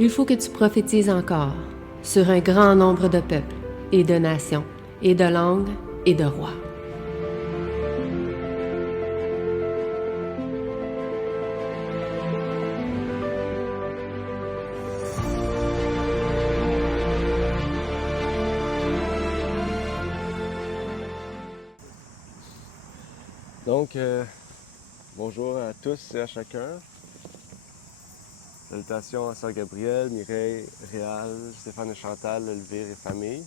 Il faut que tu prophétises encore sur un grand nombre de peuples et de nations et de langues et de rois. Donc, bonjour à tous et à chacun. Salutations à Sœur Gabrielle, Mireille, Réal, Stéphane et Chantal, Elvire et famille.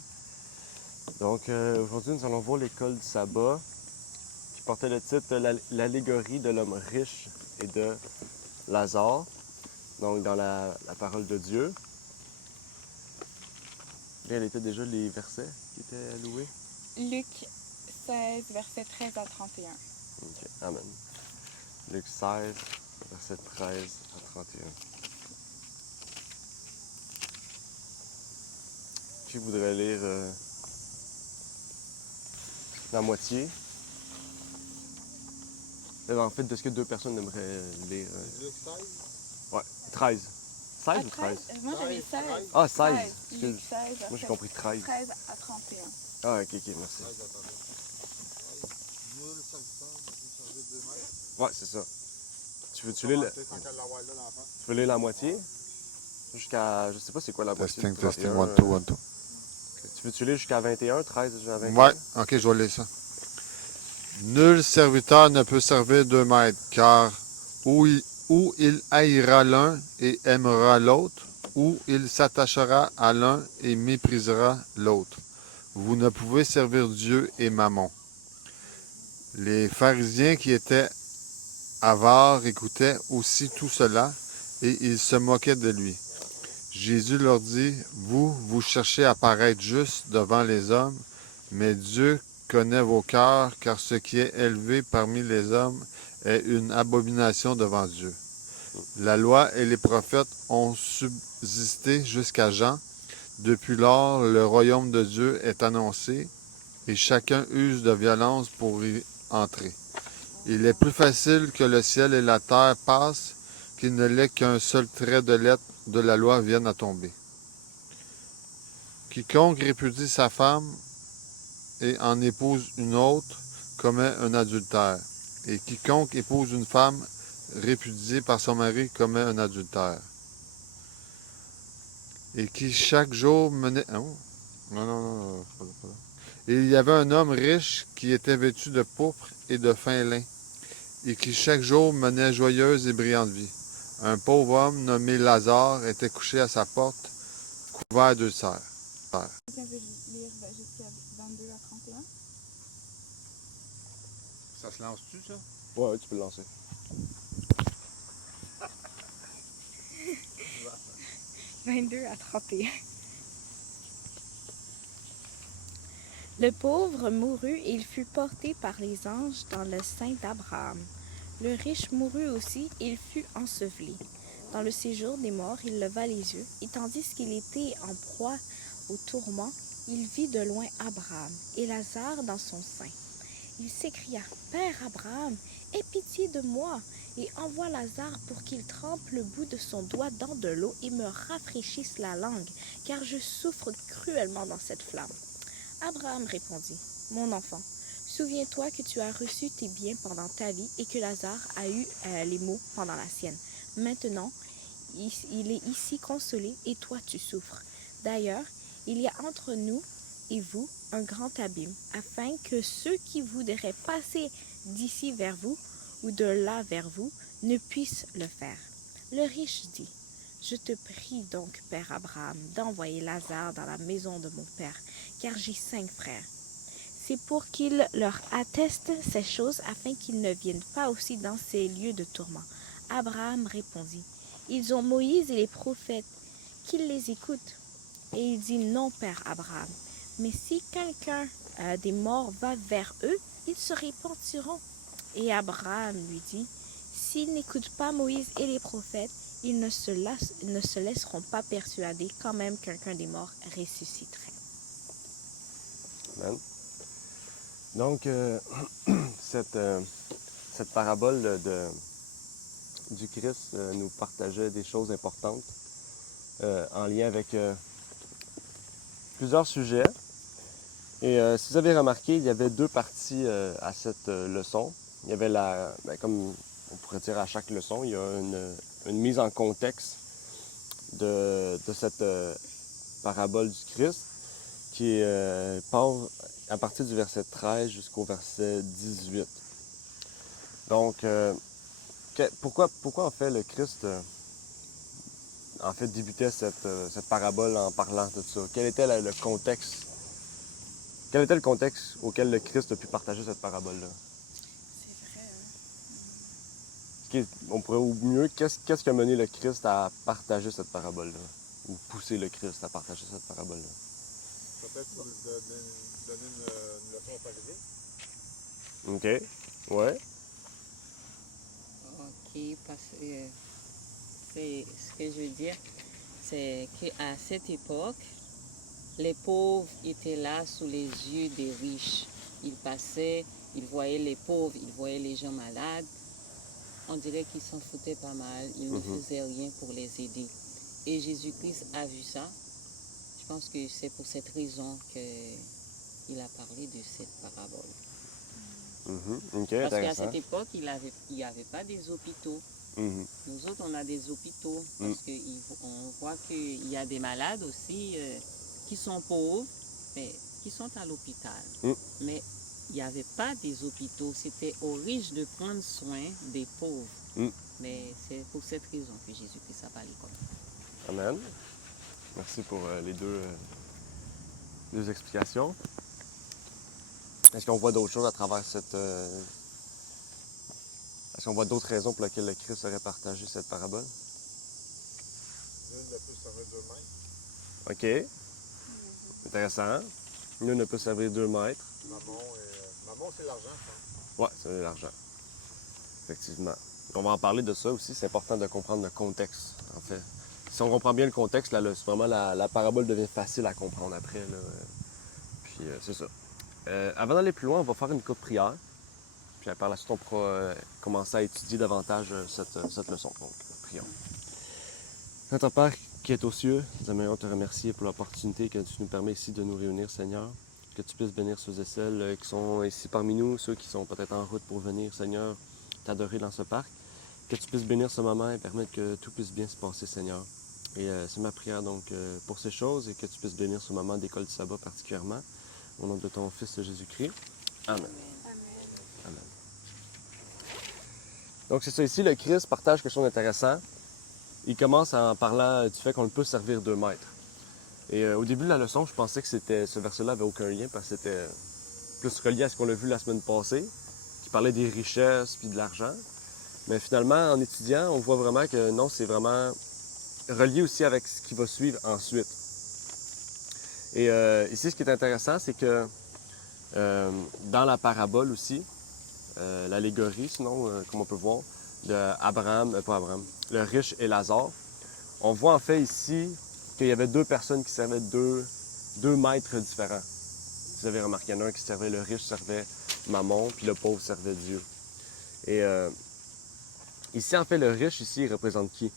Donc, aujourd'hui, nous allons voir l'école du sabbat qui portait le titre L'allégorie de l'homme riche et de Lazare, donc dans la parole de Dieu. Quels étaient déjà les versets qui étaient loués? Luc 16, versets 13 à 31. Ok, amen. Luc 16, versets 13 à 31. Qui voudrait lire la moitié? En fait, est-ce que deux personnes aimeraient lire? Luc 16? Ouais, 13. 16 ou 13? Moi, j'avais 16. Ah, 16. Luc 16, Moi, j'ai compris 13. 13 à 31. Ah, ok, merci. 13 à 31. Nul serviteur ne peut servir 2 mètres. Ouais, c'est ça. Tu veux lire la moitié? Jusqu'à... Je sais pas c'est quoi la moitié. Testing, 1, 2, 1, 2. Tu veux-tu lire jusqu'à 21, 13 jusqu'à 21? Ouais, ok, je vais lire ça. Nul serviteur ne peut servir 2 maîtres, car ou il haïra l'un et aimera l'autre, ou il s'attachera à l'un et méprisera l'autre. Vous ne pouvez servir Dieu et Mammon. Les pharisiens qui étaient avares écoutaient aussi tout cela, et ils se moquaient de lui. Jésus leur dit, vous cherchez à paraître juste devant les hommes, mais Dieu connaît vos cœurs, car ce qui est élevé parmi les hommes est une abomination devant Dieu. La loi et les prophètes ont subsisté jusqu'à Jean. Depuis lors, le royaume de Dieu est annoncé, et chacun use de violence pour y entrer. Il est plus facile que le ciel et la terre passent qu'il ne l'est qu'un seul trait de lettre de la loi vienne à tomber. Quiconque répudie sa femme et en épouse une autre commet un adultère. Et quiconque épouse une femme répudiée par son mari commet un adultère. Et qui chaque jour menait... Oh. Non. Et il y avait un homme riche qui était vêtu de pourpre et de fin lin, et qui chaque jour menait joyeuse et brillante vie. Un pauvre homme nommé Lazare était couché à sa porte, couvert d'ulcères. Quelqu'un veut lire jusqu'à 22 à 31? Ça se lance-tu, ça? Ouais, tu peux le lancer. « 22 à 31. Le pauvre mourut et il fut porté par les anges dans le sein d'Abraham. Le riche mourut aussi et il fut enseveli. Dans le séjour des morts, il leva les yeux, et tandis qu'il était en proie au tourment, il vit de loin Abraham et Lazare dans son sein. Il s'écria, « Père Abraham, aie pitié de moi, et envoie Lazare pour qu'il trempe le bout de son doigt dans de l'eau et me rafraîchisse la langue, car je souffre cruellement dans cette flamme. » Abraham répondit, « Mon enfant, souviens-toi que tu as reçu tes biens pendant ta vie et que Lazare a eu les maux pendant la sienne. Maintenant, il est ici consolé et toi tu souffres. D'ailleurs, il y a entre nous et vous un grand abîme, afin que ceux qui voudraient passer d'ici vers vous ou de là vers vous ne puissent le faire. » Le riche dit, « Je te prie donc, Père Abraham, d'envoyer Lazare dans la maison de mon père, car j'ai 5 frères. C'est pour qu'il leur atteste ces choses afin qu'ils ne viennent pas aussi dans ces lieux de tourment. » Abraham répondit, « Ils ont Moïse et les prophètes, qu'ils les écoutent. » Et il dit, « Non, Père Abraham, mais si quelqu'un des morts va vers eux, ils se repentiront. » Et Abraham lui dit, « S'ils n'écoutent pas Moïse et les prophètes, ils ne se laisseront pas persuader quand même quelqu'un des morts ressusciterait. » Amen. Donc, cette parabole du Christ nous partageait des choses importantes. en lien avec plusieurs sujets. Et si vous avez remarqué, il y avait deux parties à cette leçon. Il y avait comme on pourrait dire à chaque leçon, il y a une mise en contexte de cette parabole du Christ qui part à partir du verset 13 jusqu'au verset 18. Donc, pourquoi en fait le Christ débutait cette parabole en parlant de ça? Quel était le contexte? Quel était le contexte auquel le Christ a pu partager cette parabole-là? C'est vrai, hein? On pourrait, ou mieux, qu'est-ce qui a mené le Christ à partager cette parabole-là? Ou pousser le Christ à partager cette parabole-là? Peut-être pour donner une leçon aux pharisiens. OK. Ouais. Ok, parce que c'est ce que je veux dire, c'est qu'à cette époque, les pauvres étaient là sous les yeux des riches. Ils passaient, ils voyaient les pauvres, ils voyaient les gens malades. On dirait qu'ils s'en foutaient pas mal, ils ne faisaient rien pour les aider. Et Jésus-Christ a vu ça. Je pense que c'est pour cette raison qu'il a parlé de cette parabole. OK, Parce qu'à intéressant. cette époque, il y avait pas des hôpitaux. Mhm. Nous autres, on a des hôpitaux parce qu'on voit qu'il y a des malades aussi qui sont pauvres, mais qui sont à l'hôpital. Mais il n'y avait pas des hôpitaux. C'était aux riches de prendre soin des pauvres. Mais c'est pour cette raison que Jésus-Christ a parlé comme ça. Amen. Merci pour les deux explications. Est-ce qu'on voit d'autres choses à travers cette... Est-ce qu'on voit d'autres raisons pour lesquelles le Christ aurait partagé cette parabole? Nul ne peut servir 2 maîtres. OK. Intéressant. Nul ne peut servir 2 maîtres. Maman, c'est l'argent, je pense. Ouais, c'est l'argent. Effectivement. On va en parler de ça aussi. C'est important de comprendre le contexte, en fait. Si on comprend bien le contexte, là, vraiment la parabole devient facile à comprendre après. Là. Puis c'est ça. Avant d'aller plus loin, on va faire une courte prière. Puis par la suite, on pourra commencer à étudier davantage cette leçon. Donc, prions. Notre Père qui est aux cieux, nous aimerions te remercier pour l'opportunité que tu nous permets ici de nous réunir, Seigneur. Que tu puisses bénir ceux et celles qui sont ici parmi nous, ceux qui sont peut-être en route pour venir, Seigneur, t'adorer dans ce parc. Que tu puisses bénir ce moment et permettre que tout puisse bien se passer, Seigneur. Et c'est ma prière donc pour ces choses et que tu puisses bénir ce moment d'école du sabbat particulièrement. Au nom de ton Fils Jésus-Christ. Amen. Amen. Donc c'est ça ici, le Christ partage quelque chose d'intéressant. Il commence en parlant du fait qu'on ne peut servir 2 maîtres. Et au début de la leçon, je pensais que ce verset-là n'avait aucun lien parce que c'était plus relié à ce qu'on a vu la semaine passée, qui parlait des richesses puis de l'argent. Mais finalement, en étudiant, on voit vraiment que non, c'est vraiment relié aussi avec ce qui va suivre ensuite. Et ici, ce qui est intéressant, c'est que dans la parabole aussi, l'allégorie, sinon, comme on peut voir, le riche et Lazare, on voit en fait ici qu'il y avait 2 personnes qui servaient deux maîtres différents. Vous avez remarqué, il y en a un qui servait, le riche servait Mammon, puis le pauvre servait Dieu. Et ici, en fait, le riche, ici, il représente qui?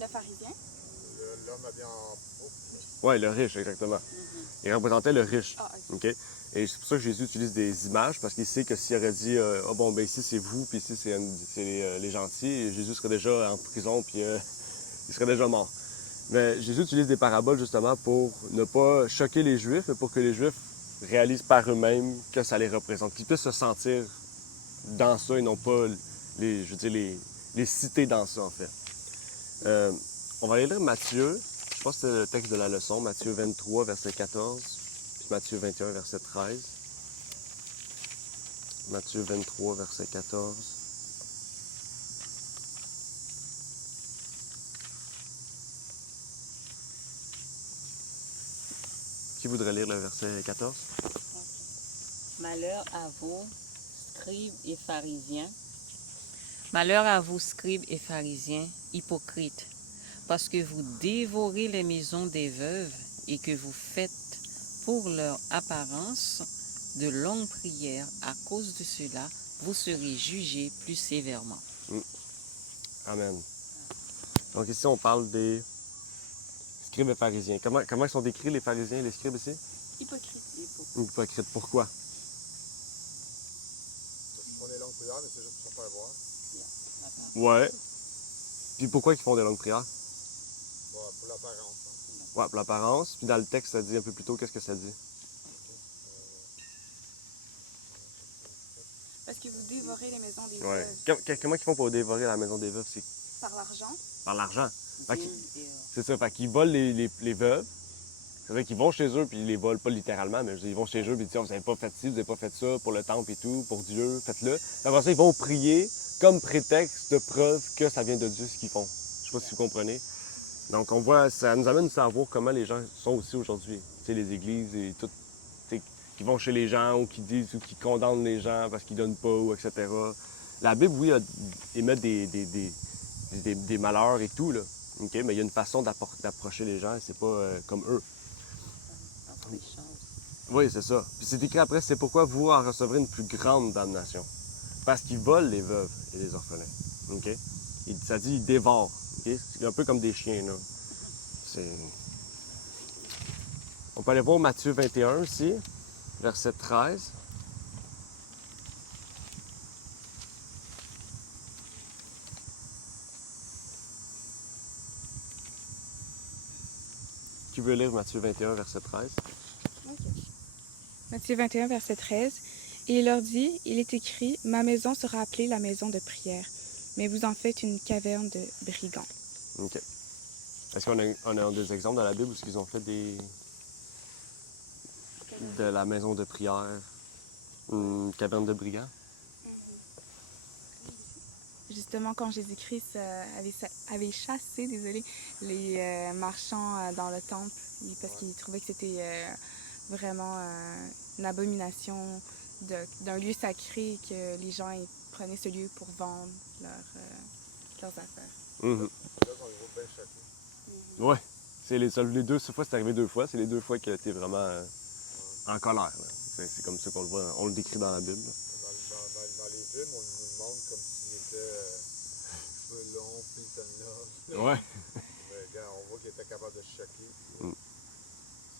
Le pharisien? L'homme habillé en peau. Oui, le riche, exactement. Il représentait le riche. Ah, OK? Et c'est pour ça que Jésus utilise des images, parce qu'il sait que s'il aurait dit ah bon, ben ici c'est vous, puis ici c'est les gentils, Jésus serait déjà en prison, puis il serait déjà mort. Mais Jésus utilise des paraboles justement pour ne pas choquer les Juifs, mais pour que les Juifs réalisent par eux-mêmes que ça les représente, qu'ils puissent se sentir dans ça et non pas les citer dans ça, en fait. On va aller lire Matthieu, je pense que c'est le texte de la leçon, Matthieu 23, verset 14, puis Matthieu 21, verset 13. Matthieu 23, verset 14. Qui voudrait lire le verset 14? Malheur à vous, scribes et pharisiens. Malheur à vous, scribes et pharisiens, hypocrites, parce que vous dévorez les maisons des veuves et que vous faites pour leur apparence de longues prières. À cause de cela, vous serez jugés plus sévèrement. Amen. Donc ici, on parle des scribes et pharisiens. Comment ils sont décrits, les pharisiens et les scribes ici? Hypocrite. Hypocrites. Pourquoi? Parce qu'ils font des longues prières, mais c'est juste pour se faire voir. Ouais. Puis pourquoi ils font des longues prières? Bon, pour l'apparence. Hein. Ouais, pour l'apparence. Puis dans le texte, ça dit un peu plus tôt, qu'est-ce que ça dit? Parce que vous dévorez les maisons des Ouais. veuves Comment ils font pour dévorer la maison des veuves? C'est par l'argent. par l'argent. Fait qu'ils- Dieu, C'est ça, fait qu'ils volent les veuves. C'est vrai qu'ils vont chez eux, puis ils les volent pas littéralement, mais je veux dire, ils vont chez eux, puis ils disent, oh, vous avez pas fait ci, vous avez pas fait ça pour le temple et tout, pour Dieu, faites-le. Puis après ça, ils vont prier comme prétexte de preuve que ça vient de Dieu, ce qu'ils font. Je sais pas si vous comprenez. Donc, on voit, ça nous amène aussi à voir comment les gens sont aussi aujourd'hui. Tu sais, les églises et tout, tu sais, qui vont chez les gens ou qui disent ou qui condamnent les gens parce qu'ils donnent pas, ou etc. La Bible, oui, émet des malheurs et tout, là. OK? Mais il y a une façon d'approcher les gens et c'est pas comme eux. entre les choses. Oui, c'est ça. Puis c'est écrit après, c'est pourquoi vous en recevrez une plus grande damnation. Parce qu'ils volent les veuves et les orphelins. OK? Ça dit, ils dévorent. OK? C'est un peu comme des chiens, là. On peut aller voir Matthieu 21 ici, verset 13. Qui veut lire Matthieu 21, verset 13? Matthieu 21, verset 13. Et il leur dit, il est écrit, ma maison sera appelée la maison de prière, mais vous en faites une caverne de brigands. OK. Est-ce qu'on a des exemples dans la Bible où ils ont fait de la maison de prière une caverne de brigands? Justement, quand Jésus-Christ avait chassé les marchands dans le temple, parce qu'il trouvait que c'était vraiment une abomination d'un lieu sacré et que les gens prenaient ce lieu pour vendre leurs affaires. Mhm. Là, on est bien choqués. Ouais. C'est les deux fois, c'est arrivé 2 fois. C'est les 2 fois qu'il a été vraiment en colère. Là. C'est comme ça qu'on le voit, on le décrit dans la Bible. Là. Dans les films, on nous le montre comme s'il était cheveux longs, puis là. Ouais. Mais quand on voit qu'il était capable de se choquer. Mm.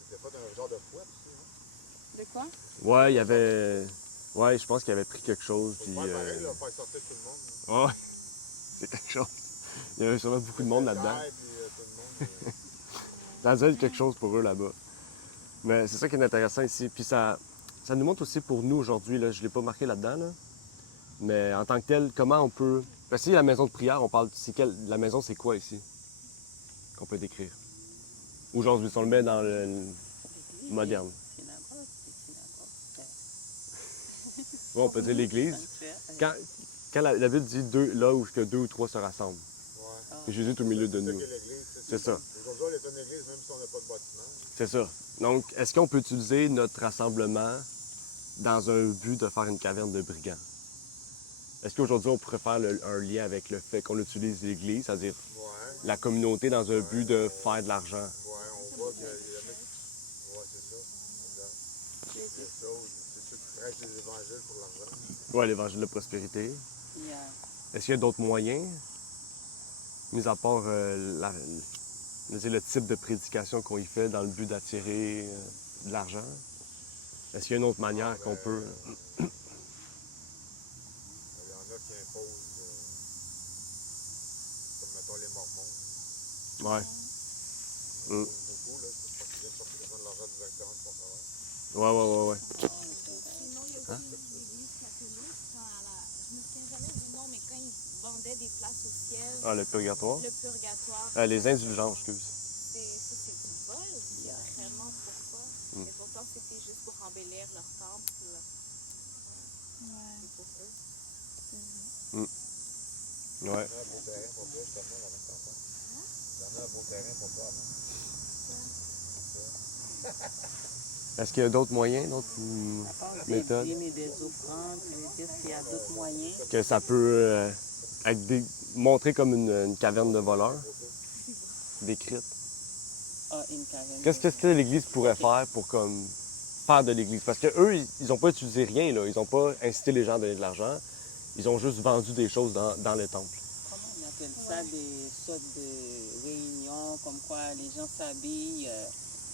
C'était pas un genre de fouette aussi, hein? De quoi? Ouais, il y avait. Ouais, je pense qu'il avait pris quelque chose. Faut Puis, faire pareil, là, faire sortir tout le monde. Ouais. C'est quelque chose. Il y avait sûrement beaucoup de monde là-dedans. Puis, tout le monde. Ça devait être quelque chose pour eux là-bas. Mais c'est ça qui est intéressant ici. Puis ça nous montre aussi pour nous aujourd'hui, là, je ne l'ai pas marqué là-dedans, là. Mais en tant que tel, comment on peut. Parce que la maison de prière, on parle. La maison, c'est quoi ici? Qu'on peut décrire. Aujourd'hui, si on le met dans le moderne. Synagogue, Ouais, on peut dire l'église. Quand la Bible dit là où que 2 ou 3 se rassemblent. Ouais. Et Jésus est au milieu de C'est ça nous. qu'est l'église. C'est ça. Aujourd'hui, on est une église, même si on n'a pas de bâtiment. C'est ça. Donc, est-ce qu'on peut utiliser notre rassemblement dans un but de faire une caverne de brigands? Est-ce qu'aujourd'hui, on pourrait faire un lien avec le fait qu'on utilise l'Église, c'est-à-dire Ouais. la communauté dans un but de faire de l'argent? Ouais, on voit qu'il y en a qui. Ouais, c'est ça. Exact. C'est ça. C'est ceux qui prêchent les évangiles pour l'argent. Ouais, l'évangile de prospérité. il y a Est-ce qu'il y a d'autres moyens, mis à part le type de prédication qu'on y fait dans le but d'attirer de l'argent? Est-ce qu'il y a une autre manière qu'on peut... Il y en a qui imposent, comme mettons les Mormons. Ouais. Ils imposent beaucoup, là. C'est parce qu'ils viennent chercher de l'argent directement de son travail. Ouais. Sinon, il y a aussi l'Église catholique, je me souviens jamais du nom, mais quand ils vendaient des places au ciel, Ah, le purgatoire? le purgatoire, Les indulgences, excuse. c'est du vol, c'est vraiment pourquoi. Mais pourtant, c'était juste pour embellir leur temple. C'est pour eux. Ouais. Il y en a un beau terrain pour toi, justement, avant que t'en fasses. Il y en a un beau terrain pour toi avant. Est-ce qu'il y a d'autres moyens, d'autres à part des méthodes? dîmes et des offrandes, je veux dire qu'il y a d'autres moyens. Que ça peut être montré comme une caverne de voleurs? Décrite. Une caverne. Qu'est-ce que l'Église pourrait faire pour comme faire de l'Église? Parce que eux, ils n'ont pas utilisé rien, là. Ils n'ont pas incité les gens à donner de l'argent. Ils ont juste vendu des choses dans le temple. Comment on appelle ça des sortes de réunions, comme quoi les gens s'habillent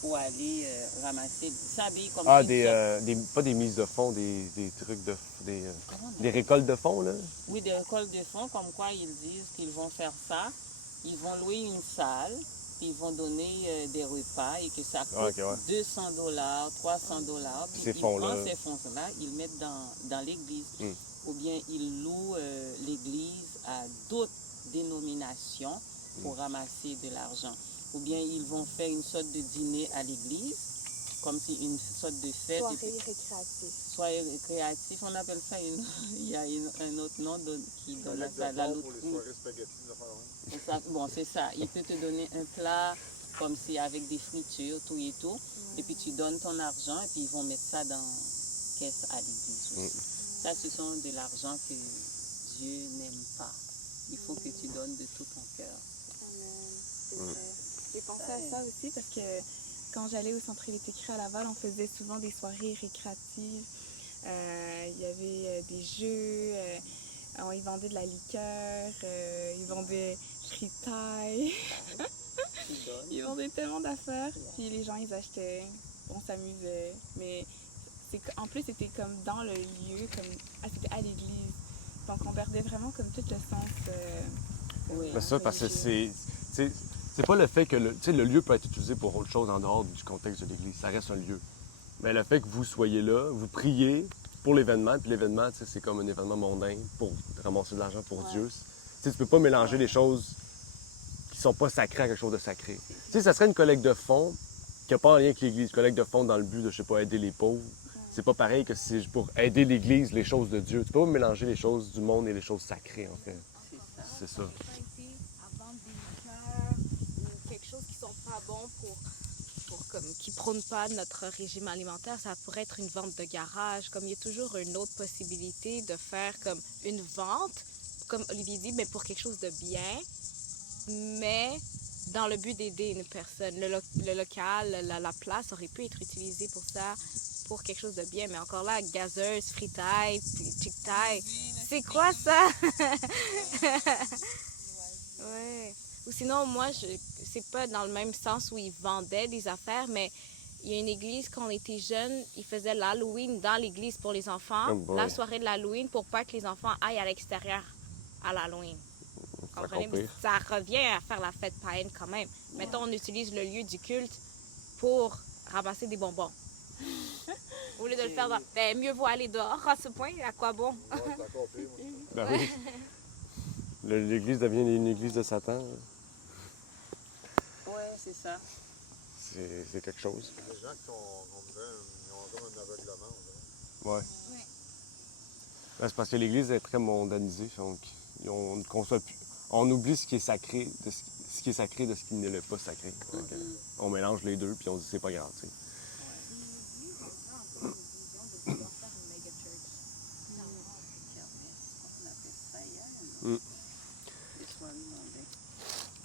pour aller ramasser, s'habillent comme Ah, une pas des mises de fonds, des trucs Comment on des récoltes de fonds, là? Oui, des récoltes de fonds, comme quoi ils disent qu'ils vont faire ça. Ils vont louer une salle, puis ils vont donner des repas et que ça coûte Ah, ok, ouais. 200 $, 300 $. Puis Ces ils fonds-là. prennent ces fonds-là, ils mettent dans l'église. Ou bien ils louent l'église à d'autres dénominations pour ramasser de l'argent. Ou bien ils vont faire une sorte de dîner à l'église, comme si une sorte de fête. Soirée récréative. Soirée récréative, on appelle ça il y a un autre nom qui donne à ça. Bon, c'est ça. Il peut te donner un plat comme si avec des fritures, tout et tout. Et puis tu donnes ton argent et puis ils vont mettre ça dans caisse à l'église aussi. Ça, ce sont de l'argent que Dieu n'aime pas. Il faut que tu donnes de tout ton cœur. C'est vrai. J'ai pensé à ça aussi parce que quand j'allais au centre Il est écrit à Laval, on faisait souvent des soirées récréatives. Il y avait des jeux, ils vendaient de la liqueur, ils vendaient fritailles. Ils vendaient tellement d'affaires. Puis les gens, ils achetaient, on s'amusait. Mais en plus, c'était comme dans le lieu, c'était à l'église. Donc on perdait vraiment comme tout le sens. Oui. Mais ça, parce que c'est pas le fait que le lieu peut être utilisé pour autre chose en dehors du contexte de l'église. Ça reste un lieu. Mais le fait que vous soyez là, vous priez pour l'événement, puis l'événement, c'est comme un événement mondain pour ramasser de l'argent pour Dieu. Tu peux pas mélanger les choses qui sont pas sacrées à quelque chose de sacré. Ça serait une collecte de fonds qui n'a pas en lien avec l'église. Collecte de fonds dans le but de, je sais pas, aider les pauvres. C'est pas pareil que si c'est pour aider l'église, les choses de Dieu. Tu peux pas mélanger les choses du monde et les choses sacrées, en fait. C'est ça. À vendre des liqueurs ou quelque chose qui sont pas bons qui prônent pas notre régime alimentaire, ça pourrait être une vente de garage. Comme il y a toujours une autre possibilité de faire comme une vente, comme Olivier dit, mais pour quelque chose de bien, mais dans le but d'aider une personne. Le local, la place aurait pu être utilisée pour ça, pour quelque chose de bien, mais encore là, gazeuse, fritaille, tic-tac, c'est quoi ça? Ouais. Ou sinon, moi, c'est pas dans le même sens où ils vendaient des affaires, mais il y a une église, quand on était jeunes, ils faisaient l'Halloween dans l'église pour les enfants, Oh boy. la soirée de l'Halloween, pour pas que les enfants aillent à l'extérieur à l'Halloween. Comprenez? Mais ça revient à faire la fête païenne quand même. Mettons, on utilise le lieu du culte pour ramasser des bonbons. Au lieu de le faire dans... Ben, mieux vaut aller dehors à ce point, à quoi bon? Ben oui. L'église devient une église de Satan. Oui, c'est ça. C'est quelque chose. Les gens qui ont comme un aveuglement. Ouais. Ben, c'est parce que l'église est très mondanisée. Donc, on oublie ce qui est sacré de ce qui est sacré de ce qui ne l'est pas sacré. Donc, on mélange les deux puis on dit c'est pas grave. T'sais.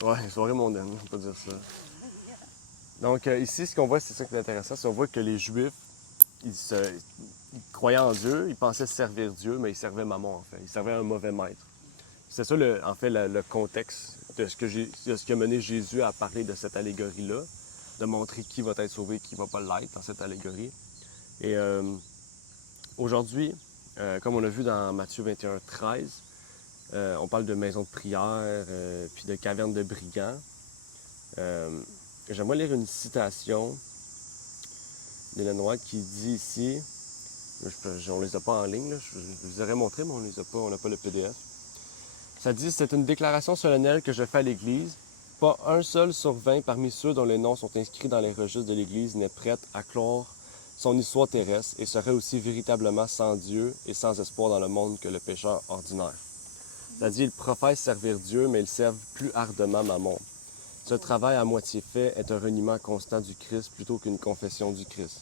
Ouais, les soirées mondaines, on peut dire ça. Donc ici, ce qu'on voit, c'est ça qui est intéressant, c'est qu'on voit que les Juifs, ils croyaient en Dieu, ils pensaient servir Dieu, mais ils servaient Mammon, en fait. Ils servaient un mauvais maître. C'est ça, en fait, le contexte de ce qui a mené Jésus à parler de cette allégorie-là, de montrer qui va être sauvé, qui ne va pas l'être dans cette allégorie. Et aujourd'hui, comme on l'a vu dans Matthieu 21, 13, on parle de maisons de prière, puis de cavernes de brigands. J'aimerais lire une citation d'Ellen White qui dit ici, on les a pas en ligne, là, je vous aurais montré, mais on n'a pas le PDF. Ça dit, c'est une déclaration solennelle que je fais à l'Église. Pas un seul sur 20 parmi ceux dont les noms sont inscrits dans les registres de l'Église n'est prête à clore son histoire terrestre et serait aussi véritablement sans Dieu et sans espoir dans le monde que le pécheur ordinaire. C'est-à-dire, ils professent servir Dieu, mais ils servent plus ardemment Mammon. Ce travail à moitié fait est un reniement constant du Christ plutôt qu'une confession du Christ.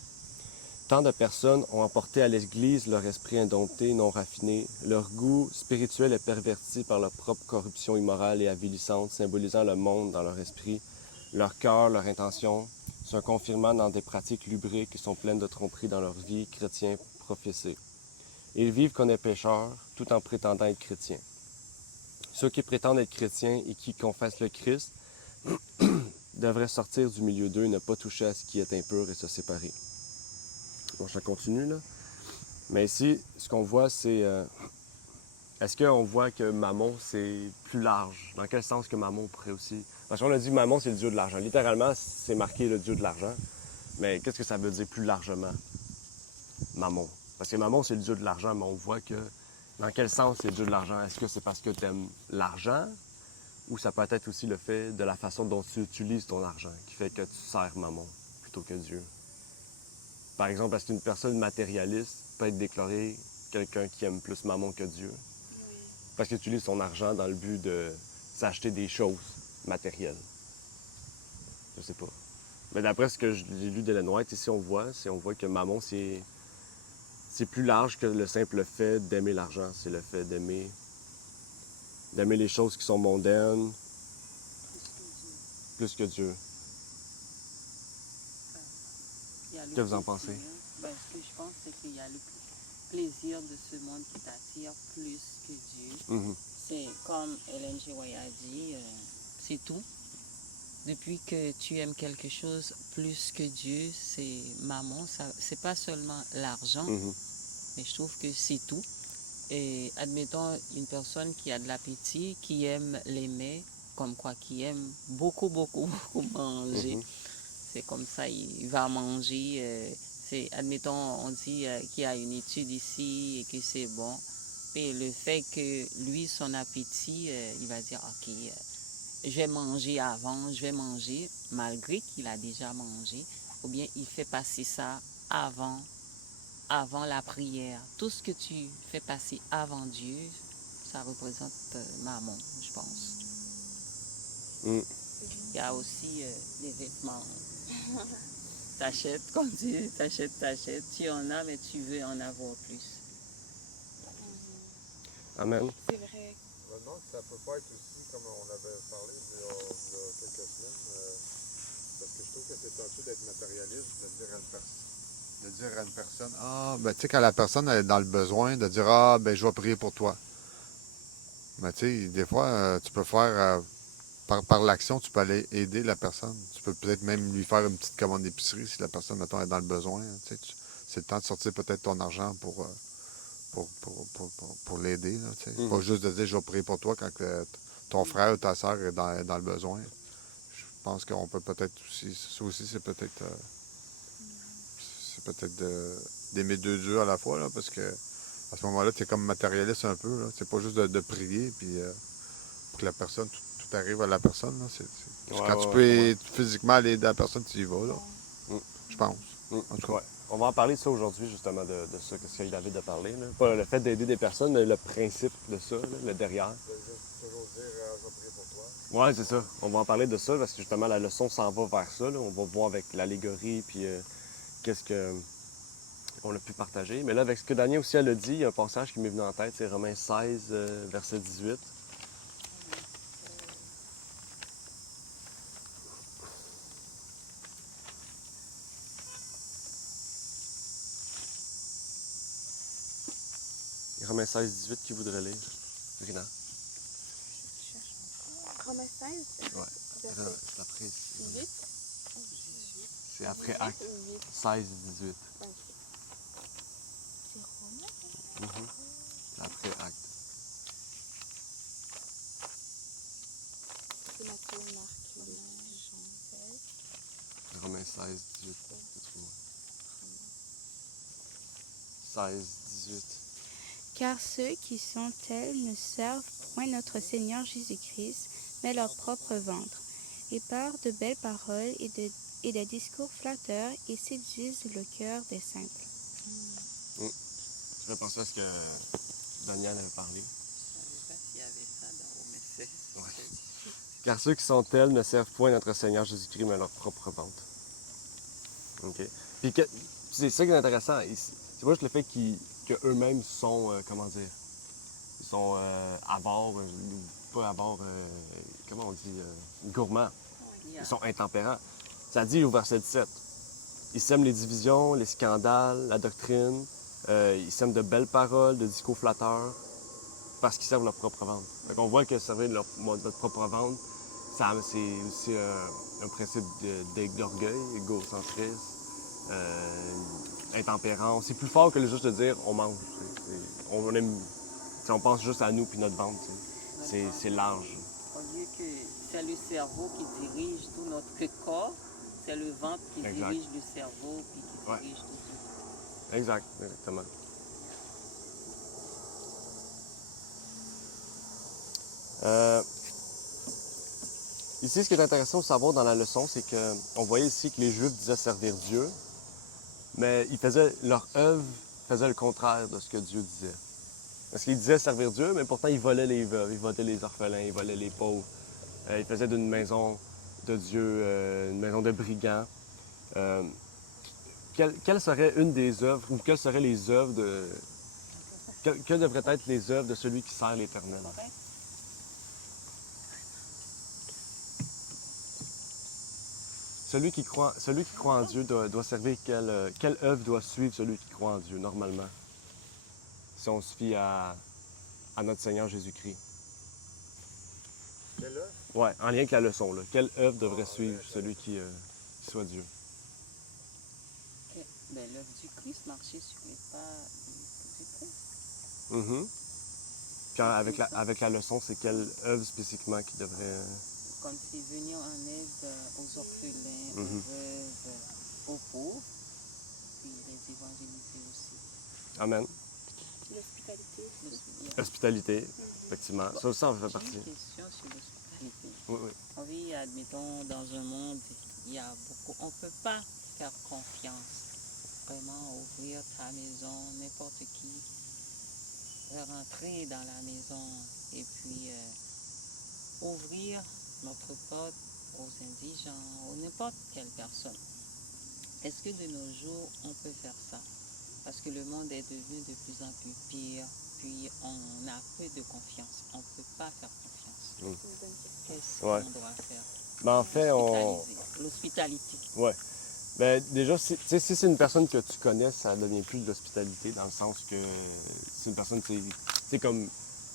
Tant de personnes ont emporté à l'Église leur esprit indompté, non raffiné, leur goût spirituel est perverti par leur propre corruption immorale et avilissante, symbolisant le monde dans leur esprit, leur cœur, leur intention, se confirmant dans des pratiques lubriques qui sont pleines de tromperies dans leur vie chrétien professée. Ils vivent comme des pécheurs, tout en prétendant être chrétiens. Ceux qui prétendent être chrétiens et qui confessent le Christ devraient sortir du milieu d'eux, ne pas toucher à ce qui est impur et se séparer. Bon, je continue là. Mais ici, ce qu'on voit, c'est... est-ce qu'on voit que Mammon, c'est plus large? Dans quel sens que Mammon pourrait aussi... Parce qu'on a dit Mammon, c'est le dieu de l'argent. Littéralement, c'est marqué le dieu de l'argent. Mais qu'est-ce que ça veut dire plus largement, Mammon? Parce que Mammon, c'est le dieu de l'argent, mais on voit que... Dans quel sens c'est le dieu de l'argent? Est-ce que c'est parce que tu aimes l'argent? Ou ça peut être aussi le fait de la façon dont tu utilises ton argent, qui fait que tu sers Mammon plutôt que Dieu? Par exemple, est-ce qu'une personne matérialiste peut être déclarée quelqu'un qui aime plus Mammon que Dieu? Parce qu'il utilise son argent dans le but de s'acheter des choses matérielles. Je sais pas. Mais d'après ce que j'ai lu d'Ellen White, ici on voit que Mammon, c'est plus large que le simple fait d'aimer l'argent. C'est le fait d'aimer les choses qui sont mondaines plus que Dieu. Il y a le Que vous en plaisir. pensez? Ben, ce que je pense, c'est qu'il y a le plaisir de ce monde qui t'attire plus que Dieu. Mhm. C'est comme Ellen G. White a dit, c'est tout. Depuis que tu aimes quelque chose plus que Dieu, c'est maman. C'est pas seulement l'argent, Mhm. mais je trouve que c'est tout. Et admettons une personne qui a de l'appétit, qui aime les mets, comme quoi qui aime beaucoup, beaucoup, beaucoup manger. Mhm. C'est comme ça, il va manger. Admettons, on dit qu'il y a une étude ici et que c'est bon. Et le fait que lui, son appétit, il va dire, OK, je vais manger avant, je vais manger, malgré qu'il a déjà mangé. Ou bien il fait passer ça avant la prière. Tout ce que tu fais passer avant Dieu, ça représente mammon, je pense. Mm. Il y a aussi des vêtements. T'achètes, comme tu t'achètes. Tu en as, mais tu veux en avoir plus. Amen. C'est vrai. Je me demande si ça peut pas être aussi, comme on avait parlé il y a quelques semaines, parce que je trouve que c'est un peu d'être matérialiste, de dire à une personne, ah, ben tu sais, quand la personne elle est dans le besoin, de dire, ah, ben je vais prier pour toi. Mais tu sais, des fois, tu peux faire, par l'action, tu peux aller aider la personne. Tu peux peut-être même lui faire une petite commande d'épicerie si la personne, mettons, est dans le besoin. Tu sais, c'est le temps de sortir peut-être ton argent pour l'aider. Là, tu sais. Mhm. Pas juste de dire je vais prier pour toi quand ton frère ou ta soeur est dans le besoin. Je pense qu'on peut peut-être aussi. Ça aussi, c'est peut-être d'aimer deux dieux à la fois, là, parce que à ce moment-là, tu es comme matérialiste un peu. Là. C'est pas juste de prier puis pour que la personne, tout arrive à la personne. Là. Quand tu peux physiquement aller aider la personne, tu y vas. Là. Mm. Je pense. Mm. En tout cas. Ouais. On va en parler de ça aujourd'hui, justement, de ça, ce que David a parlé. Là. Pas le fait d'aider des personnes, mais le principe de ça, là, le derrière. Toujours dire je vais prier pour toi. Oui, c'est ça. On va en parler de ça parce que justement, la leçon s'en va vers ça. Là. On va voir avec l'allégorie puis qu'est-ce qu'on a pu partager. Mais là, avec ce que Daniel aussi elle a dit, il y a un passage qui m'est venu en tête, c'est Romains 16, verset 18. Romains 16, 18, qui voudrait lire? Rina. Romains 16, Ouais. verset C'est après. 8. C'est après Acte 16, 18. C'est Romains? Mhm. C'est après Acte. C'est Matthieu, Marc, Jean, 16. Romains 16, 18. C'est trop loin. 16, 18. Car ceux qui sont tels ne servent point notre Seigneur Jésus-Christ, mais leur propre ventre, et par de belles paroles et des discours flatteurs, ils séduisent le cœur des simples. Je vais penser à ce que Daniel avait parlé. Je ne savais pas s'il y avait ça dans Romains 16. Car ceux qui sont tels ne servent point notre Seigneur Jésus-Christ, mais leur propre ventre. OK. Puis c'est ça qui est intéressant. C'est pas juste le fait qu'eux-mêmes sont, comment dire, ils sont avares, ou pas avares, comment on dit, gourmands. Ils sont intempérants. Ça dit au verset 17. Ils sèment les divisions, les scandales, la doctrine. Ils sèment de belles paroles, de discours flatteurs. parce qu'ils servent leur propre ventre. Donc on voit que servir notre propre ventre, c'est aussi un principe d'orgueil, égocentrisme, intempérance. C'est plus fort que le juste de dire on mange. On pense juste à nous puis notre ventre. C'est large. Au lieu que c'est le cerveau qui dirige tout notre corps, c'est le ventre qui dirige le cerveau puis qui dirige tout. Exactement. Ici, ce qui est intéressant de savoir dans la leçon, c'est qu'on voyait ici que les Juifs disaient servir Dieu, mais leur œuvre faisait le contraire de ce que Dieu disait. Parce qu'ils disaient servir Dieu, mais pourtant ils volaient les veuves, ils volaient les orphelins, ils volaient les pauvres. Ils faisaient d'une maison de Dieu une maison de brigands. Quelle serait une des œuvres, ou quelles seraient les œuvres de... Quelles devraient être les œuvres de celui qui sert l'Éternel? Celui qui croit en Dieu doit servir quelle œuvre doit suivre celui qui croit en Dieu, normalement? Si on se fie à notre Seigneur Jésus-Christ. Quelle œuvre? Oui, en lien avec la leçon. Là. Quelle œuvre devrait suivre celui qui soit Dieu? L'œuvre du Christ, marcher sur les pas du Christ. Mm-hmm. Avec la leçon, c'est quelle œuvre spécifiquement qui devrait... Comme c'est venir en aide aux orphelins, aux veuves, aux pauvres, puis les évangéliser aussi. Amen. L'hospitalité. Hospitalité, effectivement. Ça aussi, ça en fait partie. J'ai une question sur l'hospitalité. Oui. On vit, admettons, dans un monde, il y a beaucoup... On ne peut pas faire confiance, vraiment ouvrir ta maison, n'importe qui, rentrer dans la maison et puis ouvrir notre porte aux indigents, ou n'importe quelle personne. Est-ce que de nos jours, on peut faire ça? Parce que le monde est devenu de plus en plus pire, puis on a peu de confiance. On ne peut pas faire confiance. Qu'est-ce qu'on doit faire? Ben, en fait, L'hospitalité. Oui. Ben, déjà, si c'est une personne que tu connais, ça ne devient plus de l'hospitalité, dans le sens que c'est une personne, c'est comme...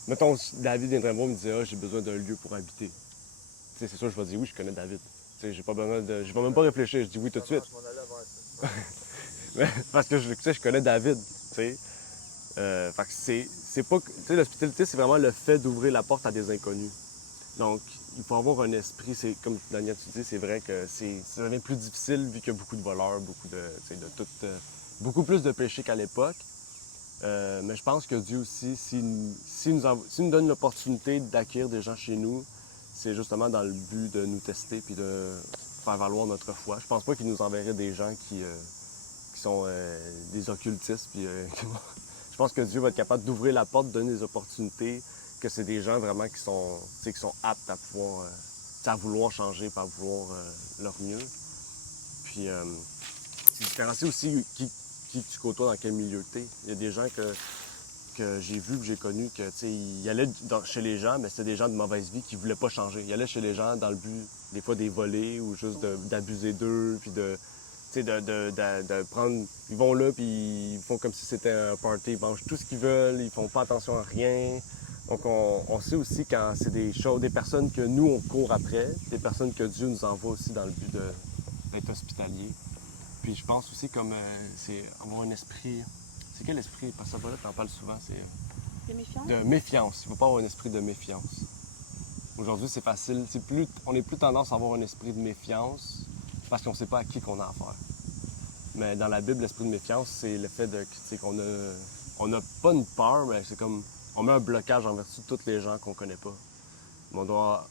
Mettons, David viendrait me voir et me disait « Ah, j'ai besoin d'un lieu pour habiter. » C'est sûr, je vais dire « Oui, je connais David. » J'ai pas besoin de... Je vais même pas réfléchir, je dis « Oui, tout de suite. » Parce que je connais David, tu sais. Fait que c'est pas... Tu sais, l'hospitalité, c'est vraiment le fait d'ouvrir la porte à des inconnus. Donc, il faut avoir un esprit, c'est comme Daniel, tu dis, c'est vrai que ça devient plus difficile vu qu'il y a beaucoup de voleurs, beaucoup plus de péchés qu'à l'époque. Mais je pense que Dieu aussi, s'il nous donne l'opportunité d'acquérir des gens chez nous, c'est justement dans le but de nous tester puis de faire valoir notre foi. Je pense pas qu'il nous enverrait des gens qui sont des occultistes. Puis, je pense que Dieu va être capable d'ouvrir la porte, de donner des opportunités, que c'est des gens vraiment qui sont aptes à pouvoir, à vouloir changer, à vouloir leur mieux. Puis, c'est différencier aussi qui tu côtoies dans quel milieu tu es. Il y a des gens que j'ai vus, que j'ai connus, que ils allaient chez les gens, mais c'était des gens de mauvaise vie qui ne voulaient pas changer. Ils allaient chez les gens dans le but, des fois, des voler ou juste d'abuser d'eux, puis de prendre... Ils vont là, puis ils font comme si c'était un party, ils mangent tout ce qu'ils veulent, ils font pas attention à rien. Donc, on sait aussi quand c'est des personnes que nous, on court après, des personnes que Dieu nous envoie aussi dans le but d'être hospitalier. Puis je pense aussi comme c'est avoir un esprit... C'est quel esprit? Parce que ça, tu en parles souvent, c'est... De méfiance? De méfiance. Il ne faut pas avoir un esprit de méfiance. Aujourd'hui, c'est facile. On est plus tendance à avoir un esprit de méfiance parce qu'on ne sait pas à qui qu'on a affaire. Mais dans la Bible, l'esprit de méfiance, c'est le fait qu'on n'a pas une peur, mais c'est comme... On met un blocage en vertu de tous les gens qu'on ne connaît pas. Mais on doit...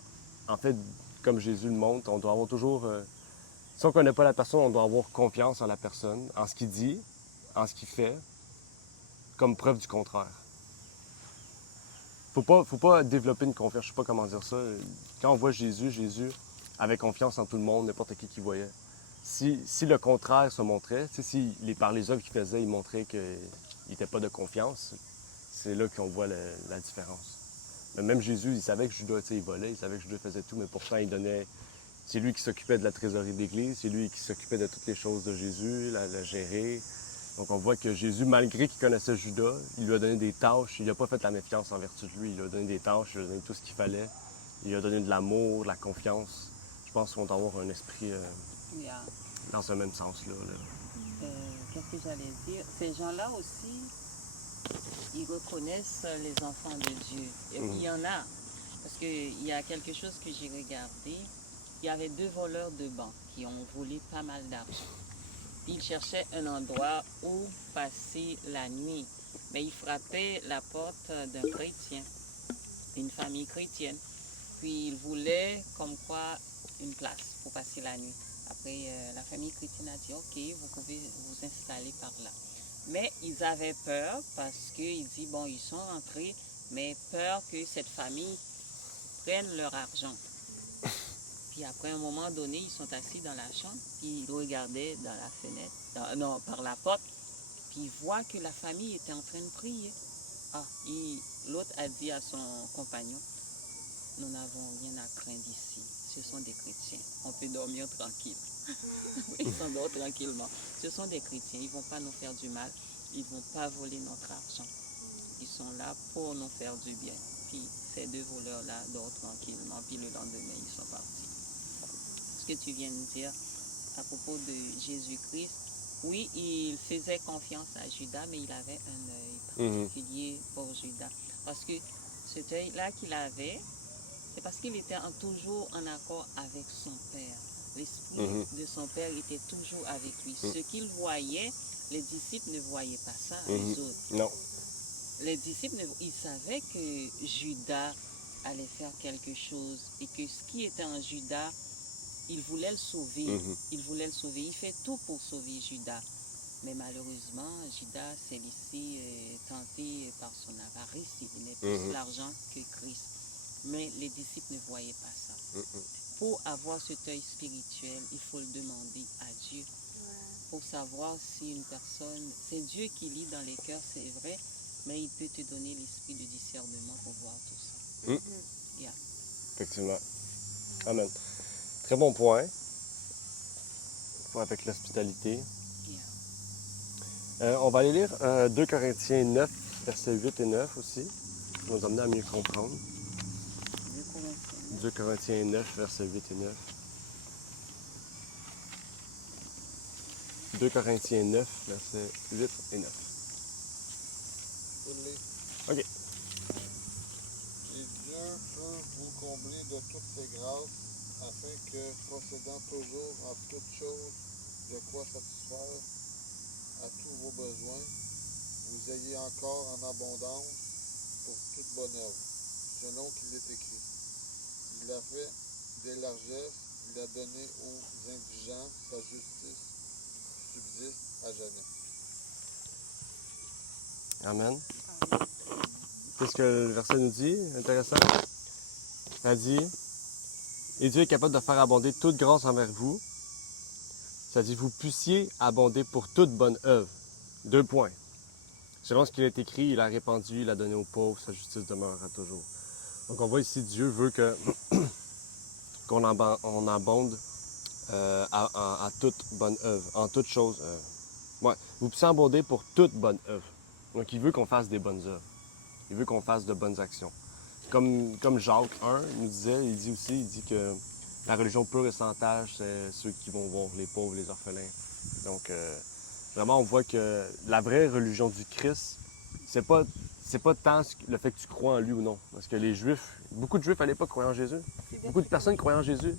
En fait, comme Jésus le montre, on doit avoir toujours... Si on ne connaît pas la personne, on doit avoir confiance en la personne, en ce qu'il dit, en ce qu'il fait, comme preuve du contraire. Faut pas développer une confiance, je sais pas comment dire ça. Quand on voit Jésus avait confiance en tout le monde, n'importe qui voyait. Si le contraire se montrait, par les œuvres qu'il faisait, il montrait qu'il n'était pas de confiance, c'est là qu'on voit la différence. Mais même Jésus, il savait que Judas, il volait, il savait que Judas faisait tout, mais pourtant il donnait... C'est lui qui s'occupait de la trésorerie de l'Église, c'est lui qui s'occupait de toutes les choses de Jésus, la gérer. Donc on voit que Jésus, malgré qu'il connaissait Judas, il lui a donné des tâches, il n'a pas fait la méfiance en vertu de lui, il lui a donné des tâches, il lui a donné tout ce qu'il fallait, il lui a donné de l'amour, de la confiance. Je pense qu'on doit avoir un esprit Yeah. dans ce même sens-là. Là. Qu'est-ce que j'allais dire? Ces gens-là aussi, ils reconnaissent les enfants de Dieu. Et puis il y en a, parce qu'il y a quelque chose que j'ai regardé. Il y avait 2 voleurs de banque qui ont volé pas mal d'argent. Ils cherchaient un endroit où passer la nuit. Mais ils frappaient la porte d'un chrétien, d'une famille chrétienne. Puis ils voulaient comme quoi une place pour passer la nuit. Après, la famille chrétienne a dit, OK, vous pouvez vous installer par là. Mais ils avaient peur parce qu'ils disent, bon, ils sont rentrés, mais peur que cette famille prenne leur argent. Puis après, à un moment donné, ils sont assis dans la chambre, puis ils regardaient dans la fenêtre, non, par la porte, puis ils voient que la famille était en train de prier. Ah, l'autre a dit à son compagnon, nous n'avons rien à craindre ici. Ce sont des chrétiens. On peut dormir tranquille. Ils s'endorment tranquillement. Ce sont des chrétiens. Ils ne vont pas nous faire du mal. Ils ne vont pas voler notre argent. Ils sont là pour nous faire du bien. Puis ces 2 voleurs-là dorment tranquillement. Puis le lendemain, ils sont partis. Ce que tu viens de dire à propos de Jésus-Christ, oui, il faisait confiance à Judas, mais il avait un œil particulier pour Judas. Parce que cet œil-là qu'il avait, c'est parce qu'il était toujours en accord avec son Père. L'esprit de son Père était toujours avec lui. Ce qu'il voyait, les disciples ne voyaient pas ça, les autres. Non. Les disciples, ils savaient que Judas allait faire quelque chose et que ce qui était en Judas, il voulait le sauver. Il voulait le sauver. Il fait tout pour sauver Judas. Mais malheureusement, Judas s'est laissé tenter par son avarice. Il n'est plus l'argent que Christ. Mais les disciples ne voyaient pas ça. Pour avoir cet œil spirituel, il faut le demander à Dieu. Pour savoir si une personne... C'est Dieu qui lit dans les cœurs, c'est vrai, mais il peut te donner l'esprit de discernement pour voir tout ça. Yeah. Effectivement. Amen. Très bon point. Avec l'hospitalité. On va aller lire 2 Corinthiens 9, versets 8 et 9 aussi. Ça va nous amener à mieux comprendre. 2 Corinthiens 9, versets 8 et 9. 2 Corinthiens 9, versets 8 et 9. OK. Et Dieu peut vous combler de toutes ses grâces, afin que, possédant toujours en toutes choses de quoi satisfaire à tous vos besoins, vous ayez encore en abondance pour toute bonne œuvre, selon qu'il est écrit. Il a fait des largesses, il a donné aux indigents, sa justice subsiste à jamais. Amen. Qu'est-ce que le verset nous dit? Intéressant. Ça dit, et Dieu est capable de faire abonder toute grâce envers vous. Ça dit, vous puissiez abonder pour toute bonne œuvre. 2 points. Selon ce qu'il est écrit, il a répandu, il a donné aux pauvres, sa justice demeurera toujours. Donc on voit ici, Dieu veut que qu'on abonde à toute bonne œuvre, en toute chose. Ouais, vous puissiez abonder pour toute bonne œuvre. Donc il veut qu'on fasse des bonnes œuvres. Il veut qu'on fasse de bonnes actions. Comme Jacques 1 nous disait, il dit que la religion pure et sans tâche, c'est ceux qui vont voir les pauvres, les orphelins. Donc, vraiment, on voit que la vraie religion du Christ, c'est pas tant le fait que tu crois en lui ou non. Parce que les Juifs, beaucoup de Juifs à l'époque croyaient en Jésus. Beaucoup de personnes croyaient en Jésus.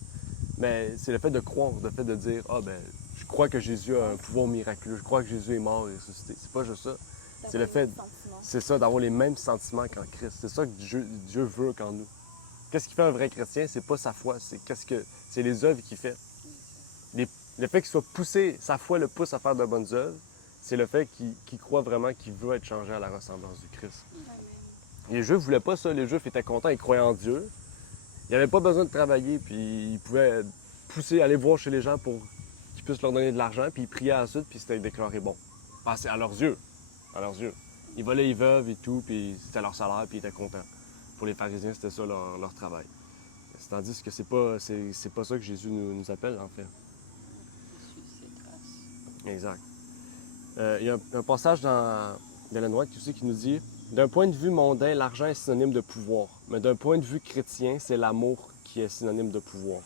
Mais c'est le fait de croire, le fait de dire, je crois que Jésus a un pouvoir miraculeux, je crois que Jésus est mort et ressuscité. C'est pas juste ça. C'est le fait, c'est ça, d'avoir les mêmes sentiments qu'en Christ. C'est ça que Dieu veut qu'en nous. Qu'est-ce qui fait un vrai chrétien? C'est pas sa foi, c'est les œuvres qu'il fait. Le fait qu'il soit poussé, sa foi le pousse à faire de bonnes œuvres, c'est le fait qu'il croit vraiment qu'il veut être changé à la ressemblance du Christ. Les Juifs ne voulaient pas ça. Les Juifs étaient contents, ils croyaient en Dieu. Ils n'avaient pas besoin de travailler, puis ils pouvaient aller voir chez les gens pour qu'ils puissent leur donner de l'argent, puis ils priaient ensuite, puis c'était déclaré bon. C'est à leurs yeux. À leurs yeux. Ils volaient les veuves et tout, puis c'était leur salaire, puis ils étaient contents. Pour les pharisiens, c'était ça leur travail. Tandis que c'est pas ça que Jésus nous appelle, en fait. Exact. Il y a un passage dans Ellen White qui nous dit « D'un point de vue mondain, l'argent est synonyme de pouvoir, mais d'un point de vue chrétien, c'est l'amour qui est synonyme de pouvoir.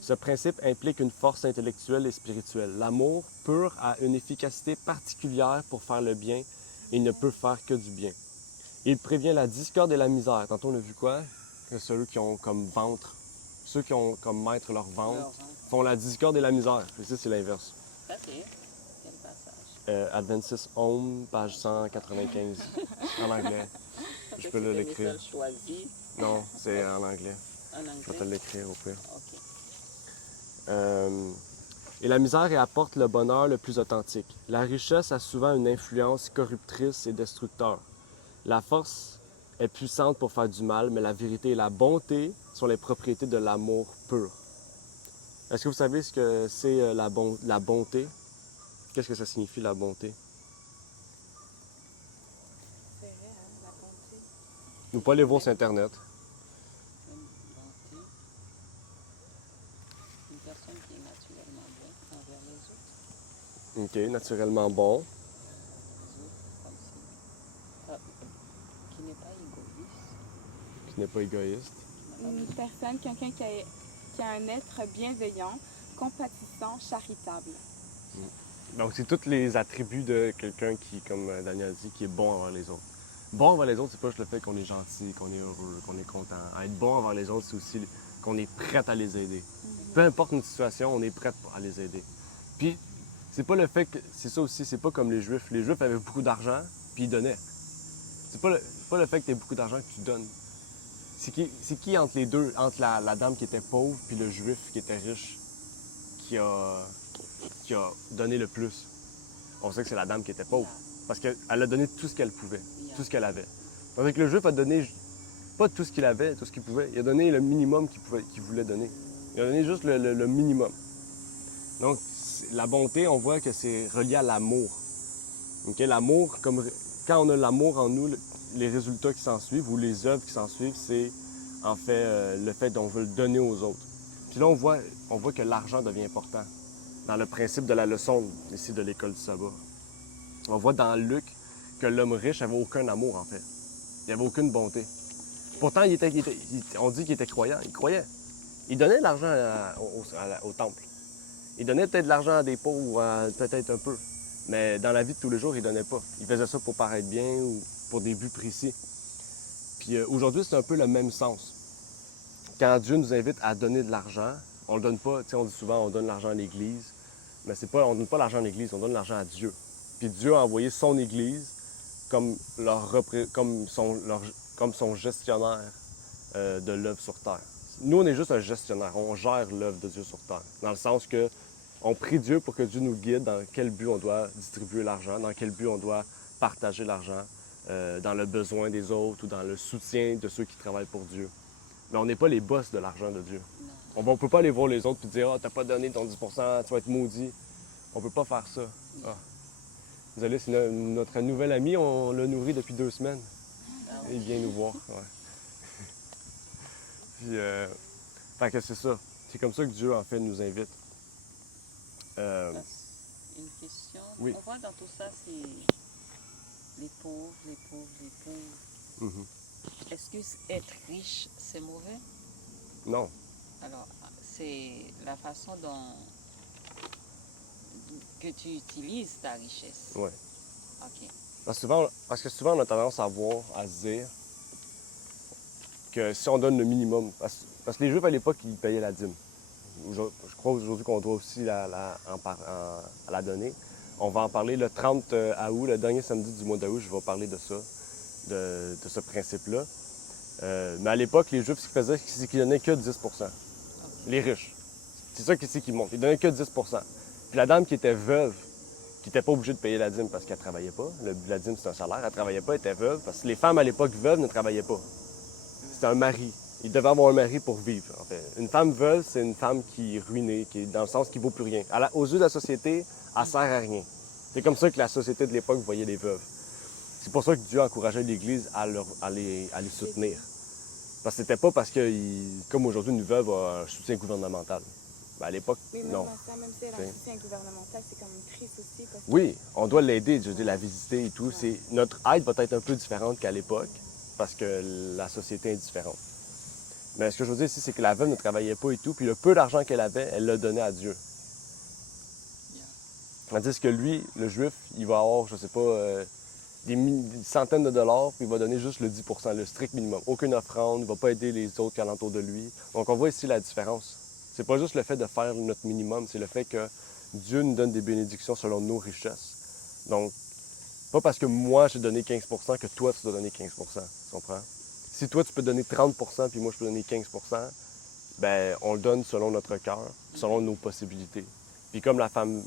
Ce principe implique une force intellectuelle et spirituelle. L'amour pur a une efficacité particulière pour faire le bien et ne peut faire que du bien. Il prévient la discorde et la misère. » Tantôt, on a vu quoi? Que ceux qui ont comme ventre, ceux qui ont comme maître leur ventre, font la discorde et la misère. Et ça, c'est l'inverse. Ça, c'est quel passage? Adventist Home, page 195, en anglais. Je peux l'écrire. Choisi Non, c'est en anglais. en Je vais te anglais. l'écrire au pire. OK. Et la misère y apporte le bonheur le plus authentique. La richesse a souvent une influence corruptrice et destructeur. La force est puissante pour faire du mal, mais la vérité et la bonté sont les propriétés de l'amour pur. Est-ce que vous savez ce que c'est la bonté? Qu'est-ce que ça signifie, la bonté? C'est vrai, hein, la bonté. Vous pouvez aller voir sur Internet. Une bonté. Une personne qui est naturellement bonne envers les autres. OK, naturellement bon. Les autres, comme si. Qui n'est pas égoïste. Qui n'est pas égoïste. Une personne, quelqu'un qui a un être bienveillant, compatissant, charitable. Donc, c'est tous les attributs de quelqu'un qui, comme Daniel dit, qui est bon envers les autres. Bon envers les autres, c'est pas juste le fait qu'on est gentil, qu'on est heureux, qu'on est content. Être bon envers les autres, c'est aussi qu'on est prêt à les aider. Peu importe notre situation, on est prêt à les aider. Puis, c'est pas le fait que... C'est ça aussi, c'est pas comme les Juifs. Les Juifs avaient beaucoup d'argent, puis ils donnaient. C'est pas le fait que tu aies beaucoup d'argent que tu donnes. C'est qui entre les deux, entre la dame qui était pauvre puis le Juif qui était riche, qui a donné le plus? On sait que c'est la dame qui était pauvre, parce qu'elle a donné tout ce qu'elle pouvait, tout ce qu'elle avait. Tandis que le Juif a donné pas tout ce qu'il avait, tout ce qu'il pouvait. Il a donné le minimum qu'il voulait donner. Il a donné juste le minimum. Donc, la bonté, on voit que c'est relié à l'amour. Okay? L'amour, quand on a l'amour en nous, les résultats qui s'en suivent ou les œuvres qui s'en suivent, c'est en fait le fait qu'on veut le donner aux autres. Puis là, on voit que l'argent devient important dans le principe de la leçon ici de l'école du sabbat. On voit dans Luc que l'homme riche n'avait aucun amour, en fait. Il n'avait aucune bonté. Pourtant, on dit qu'il était croyant. Il croyait. Il donnait de l'argent au temple. Il donnait peut-être de l'argent à des pauvres, peut-être un peu. Mais dans la vie de tous les jours, il ne donnait pas. Il faisait ça pour paraître bien ou pour des buts précis. Puis aujourd'hui, c'est un peu le même sens. Quand Dieu nous invite à donner de l'argent, on le donne pas, tu sais, on dit souvent on donne l'argent à l'Église, mais on ne donne pas l'argent à l'Église, on donne l'argent à Dieu. Puis Dieu a envoyé son Église comme son gestionnaire de l'œuvre sur terre. Nous, on est juste un gestionnaire, on gère l'œuvre de Dieu sur terre, dans le sens que on prie Dieu pour que Dieu nous guide dans quel but on doit distribuer l'argent, dans quel but on doit partager l'argent, dans le besoin des autres ou dans le soutien de ceux qui travaillent pour Dieu. Mais on n'est pas les boss de l'argent de Dieu. On ne peut pas aller voir les autres et dire « Ah, t'as pas donné ton 10 tu vas être maudit. » On peut pas faire ça. Ah. Désolé, c'est notre nouvel ami, on l'a nourri depuis 2 semaines. Il vient nous voir. Ouais. Puis, fait que c'est ça. C'est comme ça que Dieu, en fait, nous invite. Une question. Oui. On voit dans tout ça, c'est les pauvres. Mhm. Est-ce que être riche, c'est mauvais? Non. Alors, c'est la façon que tu utilises ta richesse. Ouais. OK. Parce que souvent, on a tendance à se dire que si on donne le minimum... Parce que les Juifs, à l'époque, ils payaient la dîme. Je crois aujourd'hui qu'on doit aussi la donner. On va en parler le 30 août, le dernier samedi du mois d'août, je vais parler de ça, de ce principe-là. Mais à l'époque, les Juifs, ce qu'ils faisaient, c'est qu'ils donnaient que 10 les riches. C'est ça qui monte. Ils donnaient que 10 Puis la dame qui était veuve, qui n'était pas obligée de payer la dîme parce qu'elle ne travaillait pas, la dîme, c'est un salaire, elle ne travaillait pas, elle était veuve, parce que les femmes, à l'époque, veuves ne travaillaient pas. C'était un mari. Il devait avoir un mari pour vivre, en fait. Une femme veuve, c'est une femme qui est ruinée, qui est dans le sens qui ne vaut plus rien. Aux yeux de la société, elle ne sert à rien. C'est comme ça que la société de l'époque voyait les veuves. C'est pour ça que Dieu encourageait l'Église à les soutenir. Parce que c'était pas parce que, comme aujourd'hui, une veuve a un soutien gouvernemental. Ben, à l'époque, Mais même non. à ça, même si elle a un T'sais. soutien gouvernemental, c'est quand même triste aussi parce que... Oui, on doit l'aider, je veux dire, la visiter et tout. Ouais. Notre aide va être un peu différente qu'à l'époque, parce que la société est différente. Mais ce que je veux dire ici, c'est que la veuve ne travaillait pas et tout, puis le peu d'argent qu'elle avait, elle l'a donné à Dieu. Tandis que lui, le juif, il va avoir, je sais pas, des centaines de dollars, puis il va donner juste le 10 le strict minimum. Aucune offrande, il va pas aider les autres qui alentour de lui. Donc on voit ici la différence. C'est pas juste le fait de faire notre minimum, c'est le fait que Dieu nous donne des bénédictions selon nos richesses. Donc, pas parce que moi j'ai donné 15 que toi tu dois donner 15 tu comprends? Si toi tu peux donner 30 puis moi je peux donner 15 ben on le donne selon notre cœur, selon nos possibilités. Puis comme la femme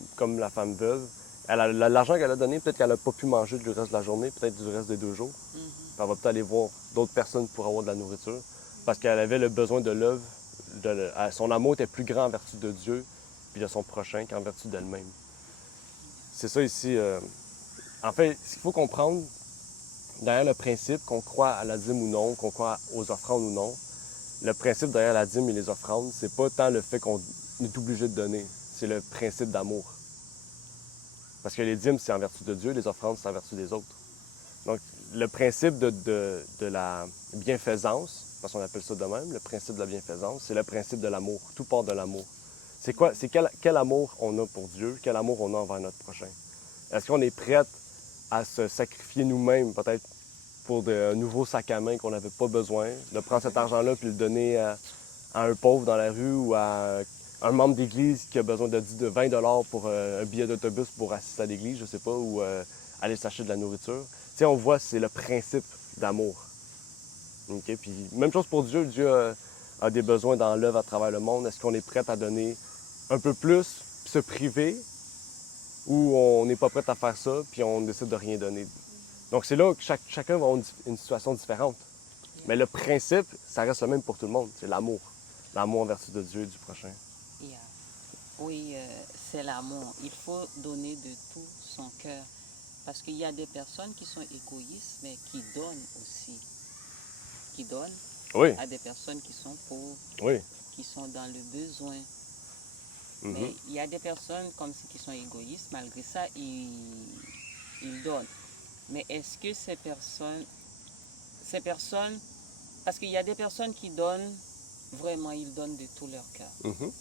veuve, l'argent qu'elle a donné, peut-être qu'elle n'a pas pu manger du reste de la journée, peut-être du reste des 2 jours. Puis elle va peut-être aller voir d'autres personnes pour avoir de la nourriture, parce qu'elle avait le besoin de l'œuvre. Son amour était plus grand en vertu de Dieu puis de son prochain qu'en vertu d'elle-même. C'est ça ici. En fait, ce qu'il faut comprendre, derrière le principe qu'on croit à la dîme ou non, qu'on croit aux offrandes ou non, le principe derrière la dîme et les offrandes, c'est pas tant le fait qu'on est obligé de donner, c'est le principe d'amour. Parce que les dîmes, c'est en vertu de Dieu, les offrandes, c'est en vertu des autres. Donc, le principe de la bienfaisance, parce qu'on appelle ça de même, le principe de la bienfaisance, c'est le principe de l'amour. Tout part de l'amour. C'est quoi? C'est quel amour on a pour Dieu, quel amour on a envers notre prochain. Est-ce qu'on est prêt à se sacrifier nous-mêmes, peut-être pour un nouveau sac à main qu'on n'avait pas besoin, de prendre cet argent-là puis le donner à un pauvre dans la rue ou à un membre d'église qui a besoin de 20 pour un billet d'autobus pour assister à l'église, je sais pas, ou aller s'acheter de la nourriture. Tu sais, on voit, c'est le principe d'amour. Okay? Puis même chose pour Dieu. Dieu a des besoins dans l'œuvre à travers le monde. Est-ce qu'on est prêt à donner un peu plus, puis se priver, ou on n'est pas prêt à faire ça, puis on décide de rien donner? Donc c'est là que chacun va avoir une situation différente. Mais le principe, ça reste le même pour tout le monde. C'est l'amour. L'amour en vertu de Dieu et du prochain. Yeah. Oui, c'est l'amour. Il faut donner de tout son cœur. Parce qu'il y a des personnes qui sont égoïstes, mais qui donnent aussi. Qui donnent Oui, à des personnes qui sont pauvres, oui. qui sont dans le besoin. Mhm. Mais il y a des personnes comme ça qui sont égoïstes, malgré ça, ils donnent. Mais est-ce que ces personnes, parce qu'il y a des personnes qui donnent, vraiment, ils donnent de tout leur cœur. Mhm.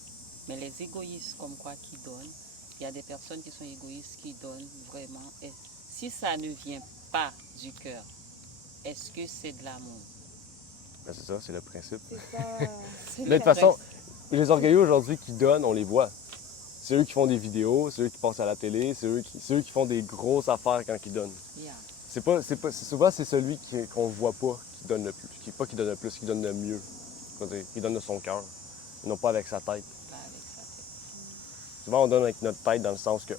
Mais les égoïstes, comme quoi, qui donnent, il y a des personnes qui sont égoïstes, qui donnent vraiment. Et si ça ne vient pas du cœur, est-ce que c'est de l'amour? Ben, c'est ça, c'est le principe. C'est ça. Mais de toute façon, les orgueilleux aujourd'hui qui donnent, on les voit. C'est eux qui font des vidéos, c'est eux qui passent à la télé, c'est eux qui font des grosses affaires quand ils donnent. Yeah. Souvent, c'est celui qu'on ne voit pas qui donne le plus. Pas qui donne le plus, qui donne le mieux. Qui donne de son cœur, non pas avec sa tête. Pas avec sa tête. Souvent, on donne avec notre tête dans le sens que,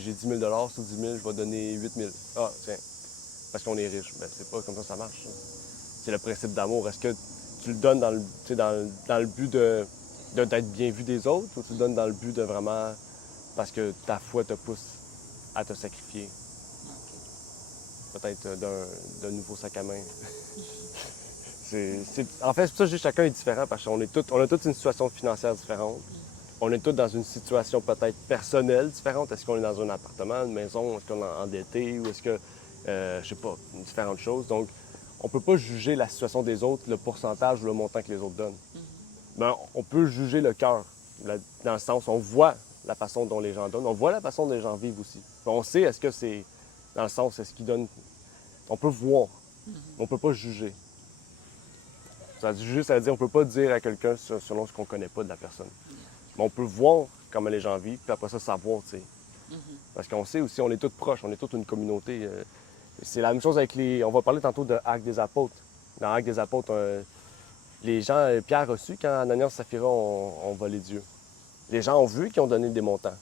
j'ai 10 000 sur 10 000, je vais donner 8 000. Ah, tiens, parce qu'on est riche. Ben, c'est pas comme ça marche. Ça. C'est le principe d'amour. Est-ce que tu le donnes dans le but d'être bien vu des autres, ou tu le donnes dans le but de vraiment, parce que ta foi te pousse à te sacrifier? Ok. Peut-être d'un nouveau sac à main. En fait, c'est pour ça que je dis que chacun est différent, parce qu'on a toute une situation financière différente. On est tous dans une situation peut-être personnelle différente. Est-ce qu'on est dans un appartement, une maison, est-ce qu'on est endetté, ou est-ce que, je sais pas, différentes choses. Donc, on peut pas juger la situation des autres, le pourcentage ou le montant que les autres donnent. Mais on peut juger le cœur, dans le sens, on voit la façon dont les gens donnent, on voit la façon dont les gens vivent aussi. Puis on sait, est-ce que c'est, dans le sens, est-ce qu'ils donnent. On peut voir, on peut pas juger. Juger, ça veut dire on peut pas dire à quelqu'un selon ce qu'on connaît pas de la personne. Mais on peut voir comment les gens vivent, puis après ça, savoir, tu sais. Parce qu'on sait aussi, on est tous proches, on est toute une communauté. C'est la même chose avec on va parler tantôt de Actes des Apôtres. Dans Actes des Apôtres, les gens, Pierre a su quand Ananias et Saphira ont volé Dieu. Les gens ont vu qu'ils ont donné des montants.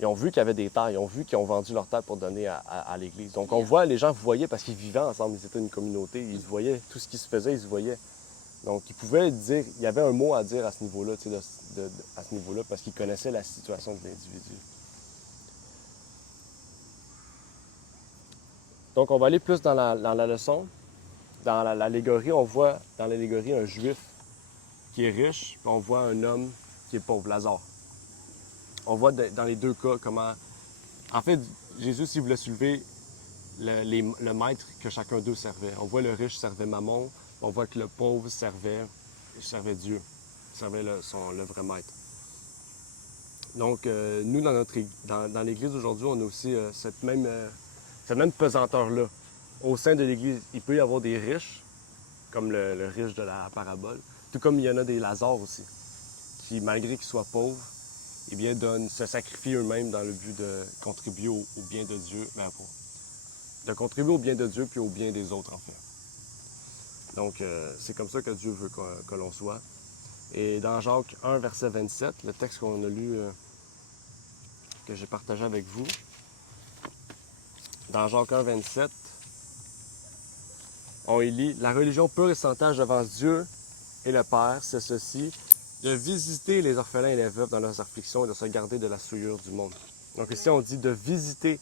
Ils ont vu qu'il y avait des terres, ils ont vu qu'ils ont vendu leurs terres pour donner à l'Église. Donc on voit, les gens voyaient parce qu'ils vivaient ensemble, ils étaient une communauté, ils se voyaient, tout ce qui se faisait, ils se voyaient. Donc ils pouvaient dire, il y avait un mot à dire à ce niveau-là, tu sais, à ce niveau-là, parce qu'ils connaissaient la situation de l'individu. Donc on va aller plus dans la leçon. Dans l'allégorie, on voit dans l'allégorie un juif qui est riche, puis on voit un homme qui est pauvre, Lazare. On voit dans les deux cas comment... En fait, Jésus, s'il voulait soulever le maître que chacun d'eux servait. On voit le riche servait Mammon, on voit que le pauvre servait Dieu, servait le vrai maître. Donc, nous, dans l'Église aujourd'hui, on a aussi cette même pesanteur-là. Au sein de l'Église, il peut y avoir des riches, comme le riche de la parabole, tout comme il y en a des Lazare aussi, qui, malgré qu'ils soient pauvres, eh bien, se sacrifient eux-mêmes dans le but de contribuer au bien de Dieu, de contribuer au bien de Dieu puis au bien des autres, en fait. Donc, c'est comme ça que Dieu veut que l'on soit. Et dans Jacques 1, verset 27, le texte qu'on a lu, que j'ai partagé avec vous, dans Jacques 1, 27, on y lit « La religion pure et sans tache devant Dieu et le Père, c'est ceci, de visiter les orphelins et les veuves dans leurs afflictions et de se garder de la souillure du monde. » Donc ici, on dit de visiter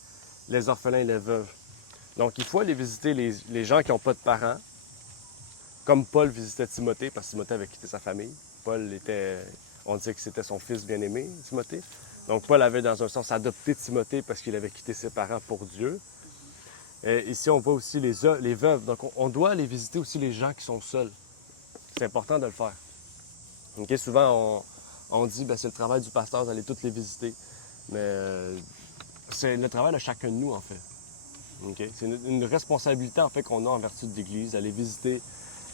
les orphelins et les veuves. Donc il faut aller visiter les gens qui n'ont pas de parents, comme Paul visitait Timothée, parce que Timothée avait quitté sa famille. On disait que c'était son fils bien-aimé, Timothée. Donc Paul avait dans un sens adopté Timothée parce qu'il avait quitté ses parents pour Dieu. Et ici, on voit aussi les veuves. Donc on doit aller visiter aussi les gens qui sont seuls. C'est important de le faire. Okay? Souvent, on dit que c'est le travail du pasteur d'aller toutes les visiter. Mais c'est le travail de chacun de nous, en fait. Okay? C'est une responsabilité, en fait, qu'on a en vertu de l'Église, d'aller visiter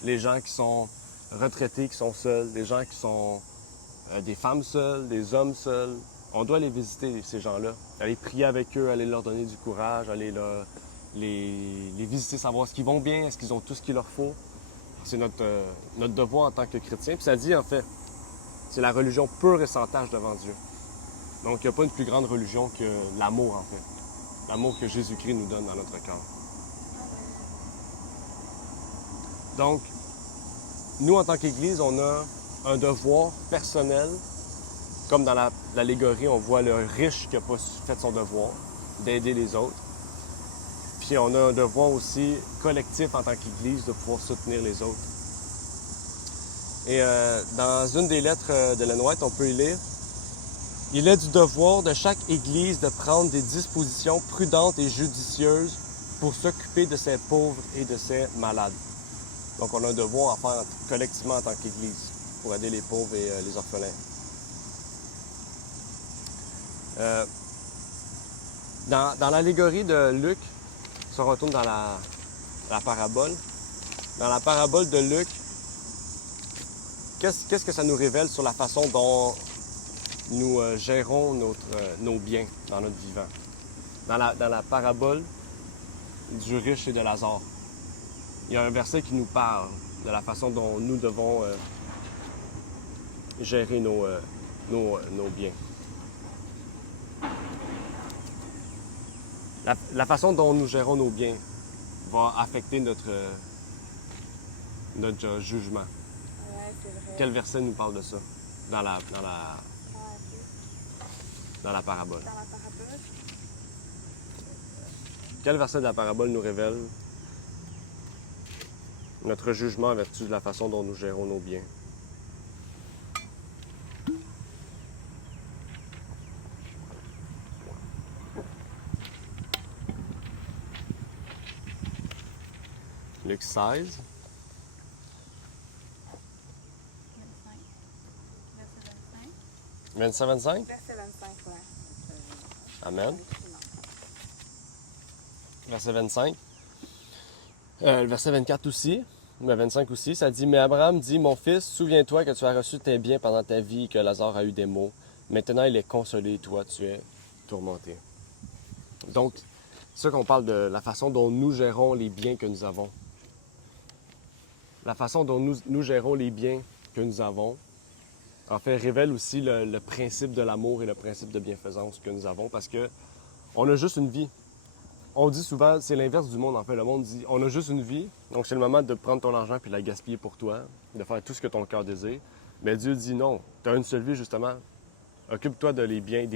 les gens qui sont retraités, qui sont seuls, les gens qui sont des femmes seules, des hommes seuls. On doit les visiter, ces gens-là. Aller prier avec eux, aller leur donner du courage, aller les visiter, savoir ce qu'ils vont bien, est-ce qu'ils ont tout ce qu'il leur faut. C'est notre devoir en tant que chrétien. Puis ça dit, en fait, c'est la religion pure et sans tache devant Dieu. Donc, il n'y a pas une plus grande religion que l'amour, en fait. L'amour que Jésus-Christ nous donne dans notre cœur. Donc, nous, en tant qu'Église, on a un devoir personnel, comme dans l'allégorie, on voit le riche qui n'a pas fait son devoir, d'aider les autres. Puis on a un devoir aussi collectif en tant qu'Église de pouvoir soutenir les autres. Et dans une des lettres de Ellen White, on peut y lire « Il est du devoir de chaque Église de prendre des dispositions prudentes et judicieuses pour s'occuper de ses pauvres et de ses malades. » Donc on a un devoir à faire collectivement en tant qu'Église pour aider les pauvres et les orphelins. Dans l'allégorie de Luc, si on retourne dans la parabole, dans la parabole de Luc, qu'est-ce que ça nous révèle sur la façon dont nous gérons nos biens dans notre vivant? Dans la parabole du riche et de Lazare, il y a un verset qui nous parle de la façon dont nous devons gérer nos biens. La façon dont nous gérons nos biens va affecter notre jugement. Ouais, c'est vrai. Quel verset nous parle de ça dans la parabole? Dans la parabole, Quel verset de la parabole nous révèle notre jugement en vertu de la façon dont nous gérons nos biens? Luc 16. 25. verset 25, ouais. Amen. Verset 25. Le verset 24 aussi, le 25 aussi, ça dit « Mais Abraham dit, mon fils, souviens-toi que tu as reçu tes biens pendant ta vie et que Lazare a eu des maux. Maintenant, il est consolé, toi, tu es tourmenté. » Donc, c'est ça qu'on parle de la façon dont nous gérons les biens que nous avons. La façon dont nous gérons les biens que nous avons, en fait, révèle aussi le principe de l'amour et le principe de bienfaisance que nous avons parce que on a juste une vie. On dit souvent, c'est l'inverse du monde en fait. Le monde dit, on a juste une vie, donc c'est le moment de prendre ton argent puis de la gaspiller pour toi, de faire tout ce que ton cœur désire. Mais Dieu dit non, tu as une seule vie justement. Occupe-toi des biens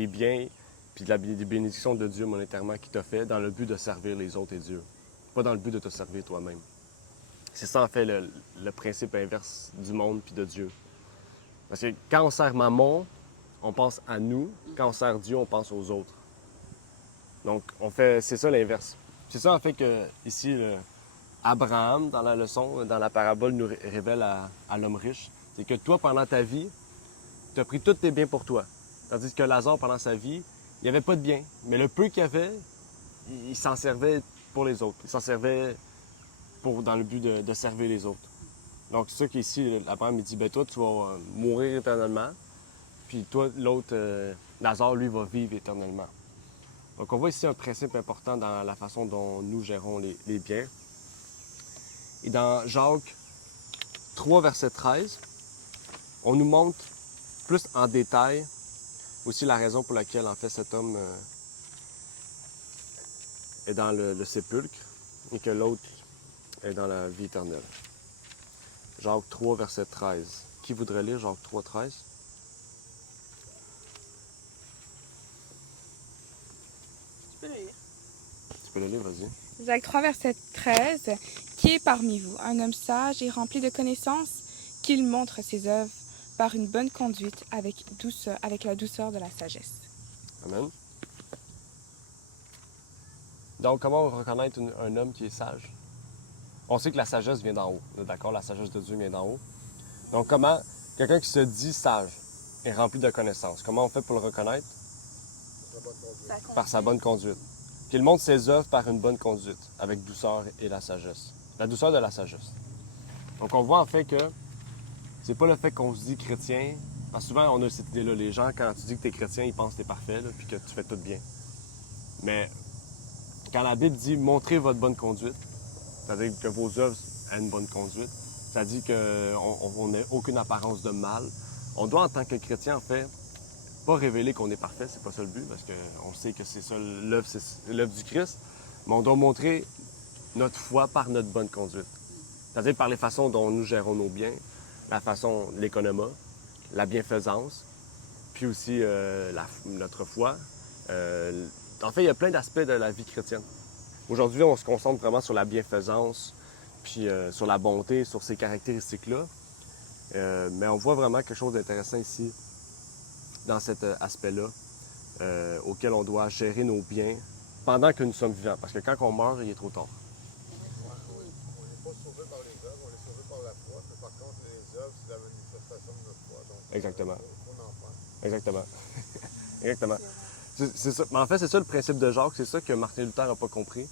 puis des bénédictions de Dieu monétairement qu'il t'a fait dans le but de servir les autres et Dieu, pas dans le but de te servir toi-même. C'est ça en fait le principe inverse du monde puis de Dieu. Parce que quand on sert Mammon, on pense à nous. Quand on sert Dieu, on pense aux autres. Donc, c'est ça l'inverse. C'est ça en fait que ici, Abraham, dans la leçon, dans la parabole, nous révèle à l'homme riche. C'est que toi, pendant ta vie, tu as pris tous tes biens pour toi. Tandis que Lazare, pendant sa vie, il n'y avait pas de biens. Mais le peu qu'il avait, il s'en servait pour les autres. Il s'en servait dans le but de servir les autres. Donc, c'est ça qu'ici, Abraham, il dit, ben toi, tu vas mourir éternellement. Puis toi, l'autre, Lazare, lui, va vivre éternellement. Donc, on voit ici un principe important dans la façon dont nous gérons les biens. Et dans Jacques 3, verset 13, on nous montre plus en détail aussi la raison pour laquelle, en fait, cet homme est dans le sépulcre et que l'autre est dans la vie éternelle. Jacques 3, verset 13. Qui voudrait lire Jacques 3, 13? Tu peux le lire, vas-y. Jacques 3, verset 13. Qui est parmi vous un homme sage et rempli de connaissances, qu'il montre ses œuvres par une bonne conduite avec la douceur de la sagesse. Amen. Donc, comment reconnaître un homme qui est sage? On sait que la sagesse vient d'en haut. D'accord? La sagesse de Dieu vient d'en haut. Donc, comment quelqu'un qui se dit sage est rempli de connaissances, comment on fait pour le reconnaître? Par sa bonne conduite. Qu'il montre ses œuvres par une bonne conduite, avec douceur et la sagesse. La douceur de la sagesse. Donc, on voit en fait que c'est pas le fait qu'on se dit chrétien. Parce que souvent, on a cette idée-là. Les gens, quand tu dis que tu es chrétien, ils pensent que tu es parfait, là, puis que tu fais tout bien. Mais quand la Bible dit « montrez votre bonne conduite », c'est-à-dire que vos œuvres aient une bonne conduite, c'est-à-dire qu'on n'ait aucune apparence de mal. On doit, en tant que chrétien, en fait, pas révéler qu'on est parfait, c'est pas ça le but, parce qu'on sait que c'est ça l'œuvre du Christ, mais on doit montrer notre foi par notre bonne conduite. C'est-à-dire par les façons dont nous gérons nos biens, la façon, l'économie, la bienfaisance, puis aussi notre foi. En fait, il y a plein d'aspects de la vie chrétienne. Aujourd'hui, on se concentre vraiment sur la bienfaisance, puis sur la bonté, sur ces caractéristiques-là. Mais on voit vraiment quelque chose d'intéressant ici, dans cet aspect-là, auquel on doit gérer nos biens pendant que nous sommes vivants. Parce que quand on meurt, il est trop tard. On n'est pas sauvé par les œuvres, on est sauvé par la foi. Mais par contre, les œuvres, c'est la manifestation de notre foi. Donc, Exactement. il faut en faire. Exactement. Exactement. C'est ça. Mais en fait, c'est ça le principe de Jacques. C'est ça que Martin Luther n'a pas compris.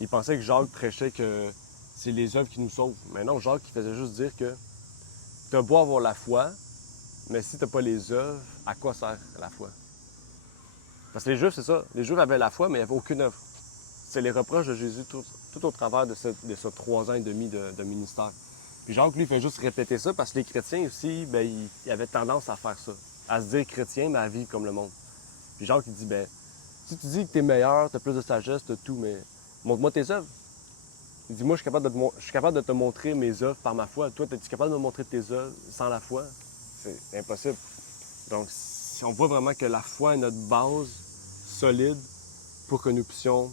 Il pensait que Jacques prêchait que c'est les œuvres qui nous sauvent. Mais non, Jacques, il faisait juste dire que tu as beau avoir la foi, mais si tu n'as pas les œuvres, à quoi sert la foi? Parce que les Juifs, c'est ça. Les Juifs avaient la foi, mais il n'y avait aucune œuvre. C'est les reproches de Jésus tout au travers de ce 3 ans et demi de ministère. Puis Jacques, lui, il fait juste répéter ça parce que les chrétiens aussi, bien, ils avaient tendance à faire ça. À se dire chrétien, mais à vivre comme le monde. Puis Jacques, il dit, ben, si tu dis que tu es meilleur, tu as plus de sagesse, tu as tout, mais montre-moi tes œuvres. Il dit, moi, je suis capable de te montrer mes œuvres par ma foi. Toi, es-tu capable de me montrer tes œuvres sans la foi? C'est impossible. Donc, on voit vraiment que la foi est notre base solide pour que nous puissions,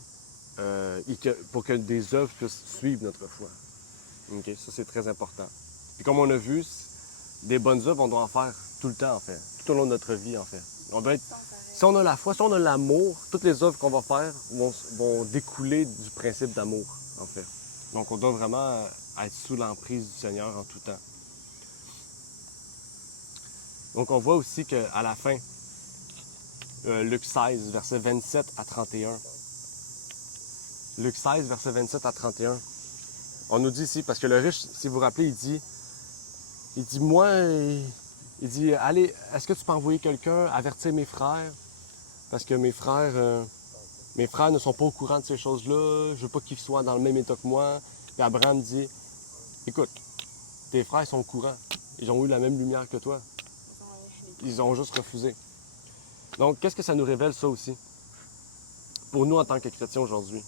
pour que des œuvres puissent suivre notre foi. Okay? Ça, c'est très important. Puis comme on a vu, des bonnes œuvres, on doit en faire tout le temps, en fait. Tout au long de notre vie, en fait. On doit être, si on a la foi, si on a l'amour, toutes les œuvres qu'on va faire vont découler du principe d'amour, en fait. Donc, on doit vraiment être sous l'emprise du Seigneur en tout temps. Donc, on voit aussi qu'à la fin, Luc 16, versets 27 à 31. Luc 16, versets 27 à 31. On nous dit ici, parce que le riche, si vous vous rappelez, il dit, moi, il dit, allez, est-ce que tu peux envoyer quelqu'un avertir mes frères? Parce que mes frères ne sont pas au courant de ces choses-là. Je veux pas qu'ils soient dans le même état que moi. Puis Abraham dit, écoute, tes frères sont au courant. Ils ont eu la même lumière que toi. Ils ont juste refusé. Donc, qu'est-ce que ça nous révèle, ça aussi? Pour nous, en tant que chrétiens aujourd'hui.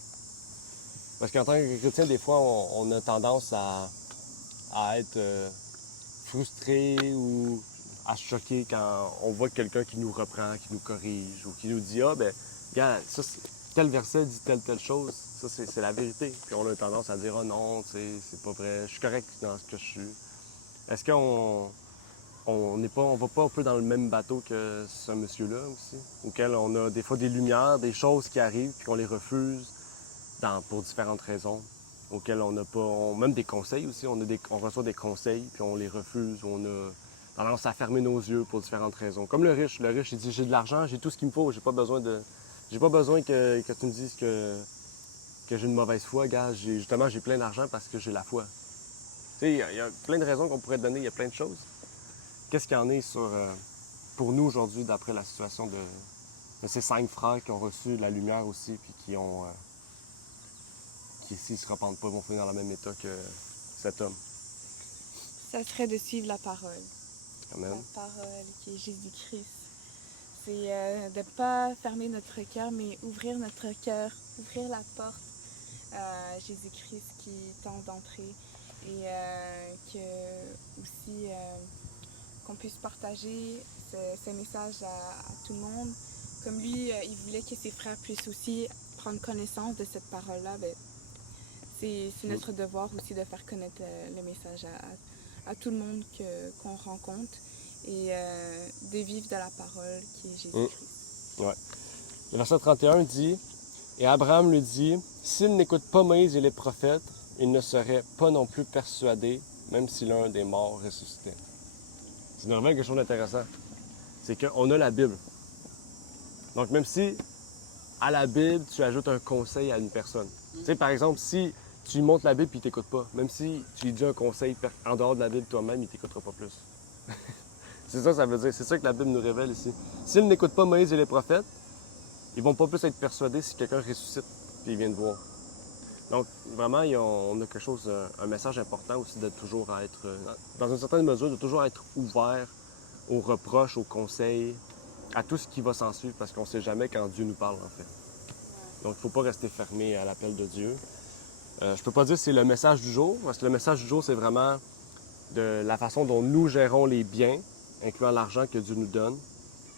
Parce qu'en tant que chrétien, des fois, on a tendance à être frustré ou à se choquer quand on voit quelqu'un qui nous reprend, qui nous corrige ou qui nous dit « Ah, ben, regarde, ça, tel verset dit telle chose. Ça, c'est la vérité. » Puis on a tendance à dire « Ah non, tu sais, c'est pas vrai. Je suis correct dans ce que je suis. » Est-ce qu'on on va pas un peu dans le même bateau que ce monsieur-là aussi, auquel on a des fois des lumières, des choses qui arrivent, puis qu'on les refuse pour différentes raisons, auxquelles on n'a pas... même des conseils aussi, on reçoit des conseils, puis on les refuse, ou on a tendance à fermer nos yeux pour différentes raisons. Comme le riche, il dit, j'ai de l'argent, j'ai tout ce qu'il me faut, j'ai pas besoin que tu me dises que j'ai une mauvaise foi, gars, j'ai plein d'argent parce que j'ai la foi. Tu sais, il y a plein de raisons qu'on pourrait te donner, il y a plein de choses. Qu'est-ce qu'il y en est pour nous aujourd'hui, d'après la situation de ces 5 frères qui ont reçu la lumière aussi, puis qui, s'ils ne se repentent pas, vont finir dans le même état que cet homme. Ça serait de suivre la parole. Amen. La parole qui est Jésus-Christ. C'est de ne pas fermer notre cœur, mais ouvrir notre cœur, ouvrir la porte à Jésus-Christ qui tente d'entrer et qu'on puisse partager ce message à tout le monde. Comme lui, il voulait que ses frères puissent aussi prendre connaissance de cette parole-là. Ben, c'est notre devoir aussi de faire connaître le message à tout le monde qu'on rencontre et de vivre de la parole qui est Jésus-Christ. Ouais. Le verset 31 dit, « Et Abraham lui dit, s'il n'écoute pas Moïse et les prophètes, il ne serait pas non plus persuadé, même si l'un des morts ressuscitait. » C'est vraiment quelque chose d'intéressant. C'est qu'on a la Bible. Donc, même si à la Bible, tu ajoutes un conseil à une personne. Tu sais, par exemple, si tu lui montres la Bible et il ne t'écoute pas, même si tu lui dis un conseil en dehors de la Bible toi-même, il ne t'écoutera pas plus. C'est ça que ça veut dire. C'est ça que la Bible nous révèle ici. S'ils n'écoutent pas Moïse et les prophètes, ils vont pas plus être persuadés si quelqu'un ressuscite et ils viennent voir. Donc, vraiment, on a quelque chose, un message important aussi de toujours être, dans une certaine mesure, de toujours être ouvert aux reproches, aux conseils, à tout ce qui va s'en suivre, parce qu'on ne sait jamais quand Dieu nous parle, en fait. Donc, il ne faut pas rester fermé à l'appel de Dieu. Je ne peux pas dire que c'est le message du jour, parce que le message du jour, c'est vraiment de la façon dont nous gérons les biens, incluant l'argent que Dieu nous donne,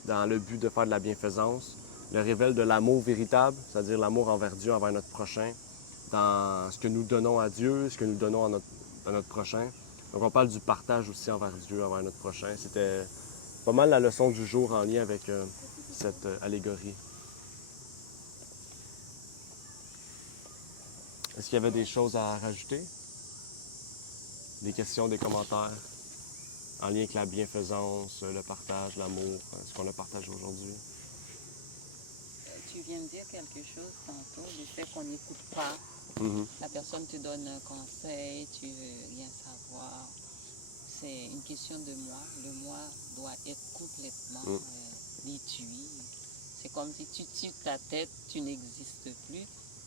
dans le but de faire de la bienfaisance, le révèle de l'amour véritable, c'est-à-dire l'amour envers Dieu, envers notre prochain, dans ce que nous donnons à Dieu, ce que nous donnons à notre prochain. Donc on parle du partage aussi envers Dieu, envers notre prochain. C'était pas mal la leçon du jour en lien avec cette allégorie. Est-ce qu'il y avait des choses à rajouter? Des questions, des commentaires en lien avec la bienfaisance, le partage, l'amour, ce qu'on a partagé aujourd'hui? Tu viens de dire quelque chose tantôt, du fait qu'on n'écoute pas. La personne te donne un conseil, tu veux rien savoir. C'est une question de moi. Le moi doit être complètement détruit. C'est comme si tu tires ta tête, tu n'existes plus,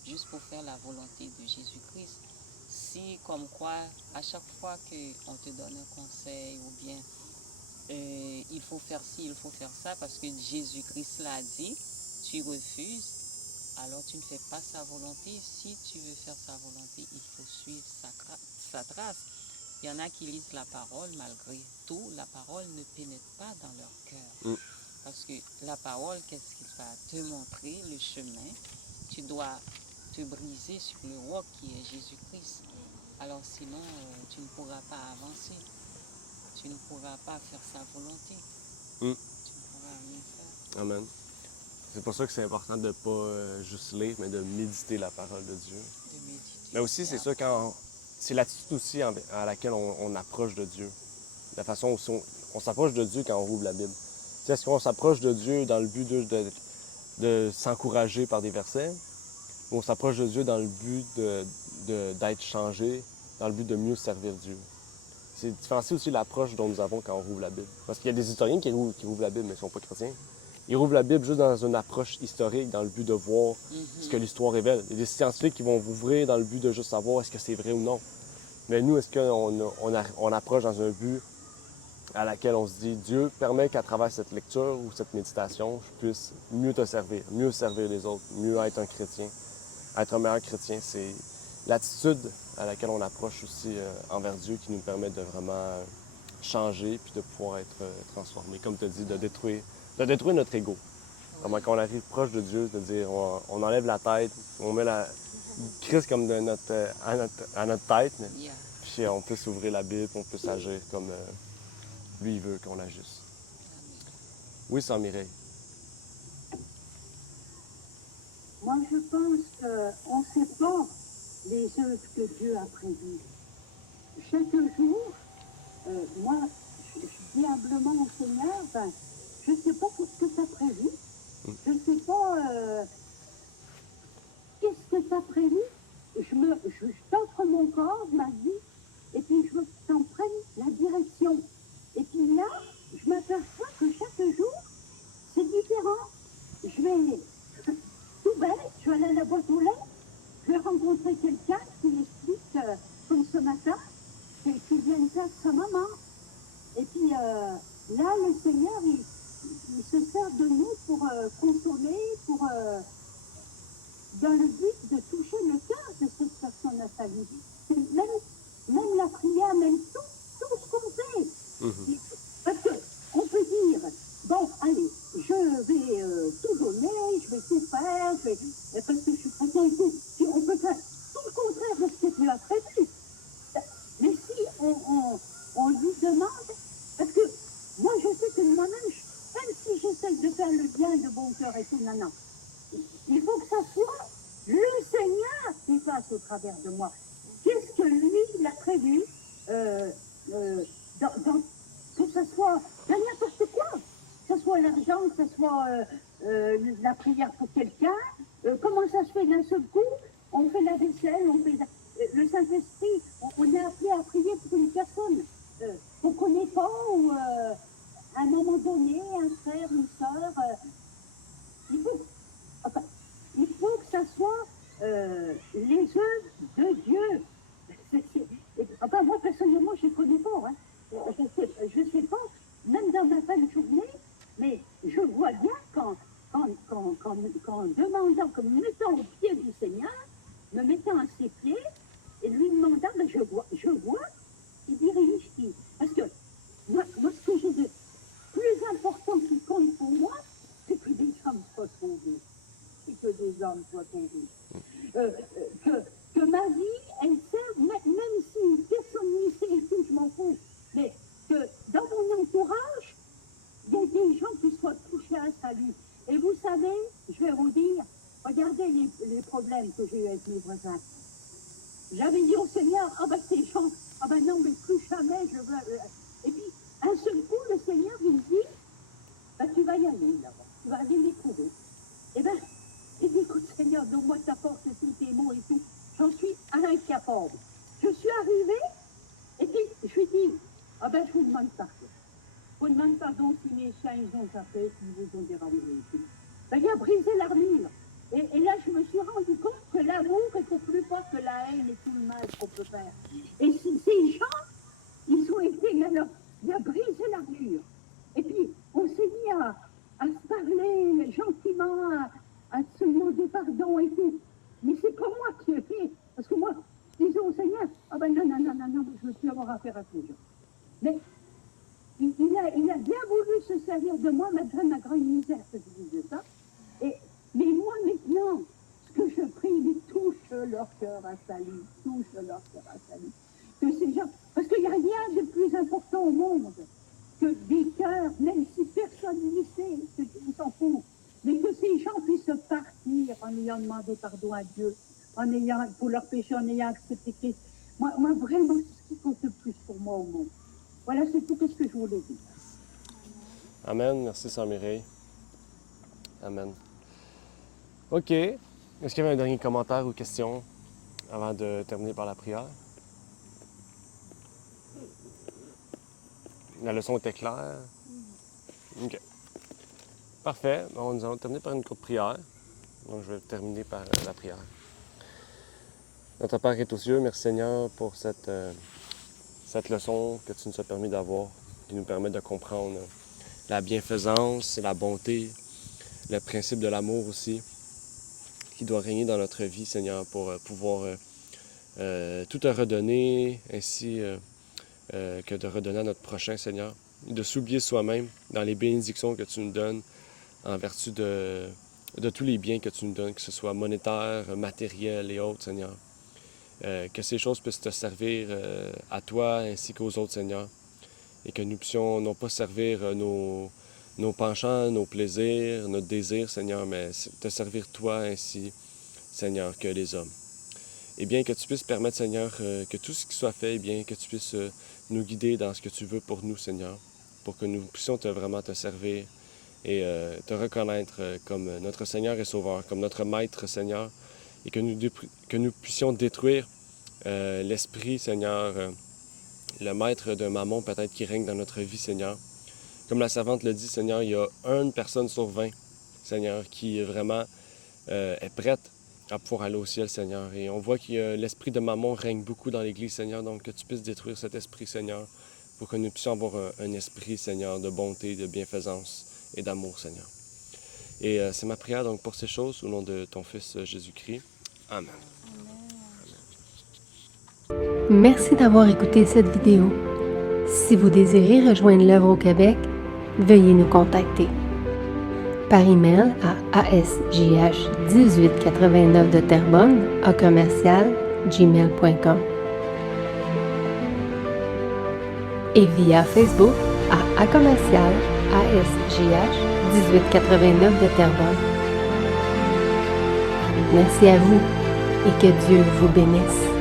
juste pour faire la volonté de Jésus-Christ. Si, comme quoi, à chaque fois qu'on te donne un conseil ou bien il faut faire ci, il faut faire ça, parce que Jésus-Christ l'a dit, tu refuses, alors tu ne fais pas sa volonté. Si tu veux faire sa volonté, il faut suivre sa trace. Il y en a qui lisent la parole, malgré tout, la parole ne pénètre pas dans leur cœur. Parce que la parole, qu'est-ce qu'il va te montrer? Le chemin. Tu dois te briser sur le roc qui est Jésus-Christ. Alors sinon, tu ne pourras pas avancer. Tu ne pourras pas faire sa volonté. Tu ne pourras rien faire. Amen. C'est pour ça que c'est important de ne pas juste lire, mais de méditer la parole de Dieu. De méditer. Mais aussi, c'est ça, c'est l'attitude aussi à laquelle on approche de Dieu. La façon où on s'approche de Dieu quand on ouvre la Bible. Est-ce qu'on s'approche de Dieu dans le but de s'encourager par des versets? Ou on s'approche de Dieu dans le but d'être changé, dans le but de mieux servir Dieu? C'est différencier aussi l'approche dont nous avons quand on ouvre la Bible. Parce qu'il y a des historiens qui ouvrent la Bible, mais ils ne sont pas chrétiens. Ils ouvrent la Bible juste dans une approche historique, dans le but de voir ce que l'histoire révèle. Il y a des scientifiques qui vont ouvrir dans le but de juste savoir est-ce que c'est vrai ou non. Mais nous, est-ce qu'on approche dans un but à laquelle on se dit Dieu permet qu'à travers cette lecture ou cette méditation, je puisse mieux te servir, mieux servir les autres, mieux être un chrétien, être un meilleur chrétien. C'est l'attitude à laquelle on approche aussi envers Dieu qui nous permet de vraiment changer puis de pouvoir être transformé. Comme tu as dit, de détruire notre ego. Vraiment, quand on arrive proche de Dieu, de dire on enlève la tête, on met la Christ comme à notre tête, puis on peut s'ouvrir la Bible, on peut s'agir lui, il veut qu'on l'agisse. Oui, Sœur Mireille. Moi, je pense qu'on ne sait pas les œuvres que Dieu a prévues. Chaque jour, moi, je dis humblement au Seigneur, ben, je ne sais pas ce que tu as prévu. Je ne sais pas qu'est-ce que tu as prévu. Je t'offre mon corps, ma vie, et puis je veux que tu en prennes la direction. Et puis là, je m'aperçois que chaque jour, c'est différent. Je vais, tout bête, je vais aller à la boîte aux lettres, je vais rencontrer quelqu'un qui m'explique, comme ce matin, qu'il vient de perdre sa maman. Et puis là, le Seigneur, il se sert de nous pour consoler, pour, dans le but de toucher le cœur de cette personne à sa vie. C'est même la prière, même tout ce qu'on fait. Parce qu'on peut dire, bon, allez, je vais tout donner, je vais tout faire, parce que je suis chrétien et tout. Puis on peut faire tout le contraire de ce que Dieu a prévu. Mais si on lui demande, parce que moi je sais que moi-même, même si j'essaie de faire le bien de bon cœur et tout, non. Il faut que ça soit le Seigneur qui fasse au travers de moi. Qu'est-ce que lui, il a prévu que ce soit dans n'importe quoi. Que ce soit l'argent, que ce soit la prière pour quelqu'un. Comment ça se fait d'un seul coup? On fait la vaisselle, on fait le Saint-Esprit. On est appelé à prier pour une personne qu'on ne connaît pas ou à un moment donné, un frère, une sœur. Il faut que ça soit les œuvres de Dieu. Enfin, moi, personnellement, je ne connais pas. Hein. Je sais pas, même dans ma fin de journée, mais je vois bien qu'en demandant, comme me mettant au pied du Seigneur, me mettant à ses pieds, et lui demandant, ben, je vois, il dirige qui. Parce que moi, ce que j'ai de plus important qui compte pour moi, c'est que des hommes soient sauvés. Que des hommes soient tombés. Que ma vie, elle serve, même si personne n'y sait et tout, je m'en fous, mais que dans mon entourage, il y a des gens qui soient touchés à un salut. Et vous savez, je vais vous dire, regardez les problèmes que j'ai eu avec mes voisins. J'avais dit au Seigneur, ces gens, non, mais plus jamais je veux... Et puis, un seul coup, le Seigneur, il me dit, tu vas y aller là-bas, tu vas aller les trouver. Eh bien, il dit, écoute Seigneur, donne-moi ta force et tous tes mots et tout. J'en suis incapable. Je suis arrivée, et puis je lui dis, je vous demande pardon. Je vous demande pardon si mes chiens, ils ont tapé, s'ils vous ont dérangé et tout. Il a brisé l'armure. Et là, je me suis rendu compte que l'amour était plus fort que la haine et tout le mal qu'on peut faire. Et ces gens, ils ont été, alors, il a brisé l'armure. Et puis, on s'est mis à se parler gentiment, à se demander pardon et tout. Mais c'est pas moi qui ai fait. Parce que moi, je disais au Seigneur, non, je ne veux plus avoir affaire à ces gens. Mais il a bien voulu se servir de moi, malgré ma grande misère, que je disais ça. Mais moi, maintenant, ce que je prie, il touche leur cœur à salut, touche leur cœur à salut. Que ces gens, parce qu'il n'y a rien de plus important au monde que des cœurs, même si personne ne sait, ils s'en foutent, mais que ces gens puissent partir en ayant demandé pardon à Dieu, pour leurs péchés, en ayant accepté Christ. Moi, vraiment, c'est ce qui compte le plus pour moi au monde. Voilà, c'est tout ce que je voulais dire. Amen. Merci, Sœur Mireille. Amen. OK. Est-ce qu'il y avait un dernier commentaire ou question avant de terminer par la prière? La leçon était claire? OK. Parfait. Bon, nous allons terminer par une courte prière. Donc, je vais terminer par la prière. Notre Père qui est aux cieux, merci Seigneur pour cette leçon que tu nous as permis d'avoir, qui nous permet de comprendre la bienfaisance, la bonté, le principe de l'amour aussi, qui doit régner dans notre vie, Seigneur, pour pouvoir tout te redonner, ainsi que de redonner à notre prochain, Seigneur, de s'oublier soi-même dans les bénédictions que tu nous donnes en vertu de tous les biens que tu nous donnes, que ce soit monétaire, matériel et autres, Seigneur. Que ces choses puissent te servir à toi ainsi qu'aux autres, Seigneur. et que nous puissions non pas servir nos penchants, nos plaisirs, notre désir, Seigneur, mais te servir toi ainsi, Seigneur, que les hommes. Et bien que tu puisses permettre, Seigneur, que tout ce qui soit fait, eh bien que tu puisses nous guider dans ce que tu veux pour nous, Seigneur, pour que nous puissions vraiment te servir et te reconnaître comme notre Seigneur et Sauveur, comme notre Maître, Seigneur, et que nous puissions détruire l'esprit, Seigneur, le maître de Mammon peut-être qui règne dans notre vie, Seigneur. Comme la servante le dit, Seigneur, il y a une personne sur 20, Seigneur, qui vraiment est prête à pouvoir aller au ciel, Seigneur. Et on voit que l'esprit de Mammon règne beaucoup dans l'Église, Seigneur, donc que tu puisses détruire cet esprit, Seigneur, pour que nous puissions avoir un esprit, Seigneur, de bonté, de bienfaisance et d'amour, Seigneur. Et c'est ma prière donc pour ces choses, au nom de ton Fils Jésus-Christ. Amen. Merci d'avoir écouté cette vidéo. Si vous désirez rejoindre l'œuvre au Québec, veuillez nous contacter par email à asjh1889 de Terrebonne à commercial@gmail.com et via Facebook à commercial asjh1889 de Terrebonne. Merci à vous et que Dieu vous bénisse.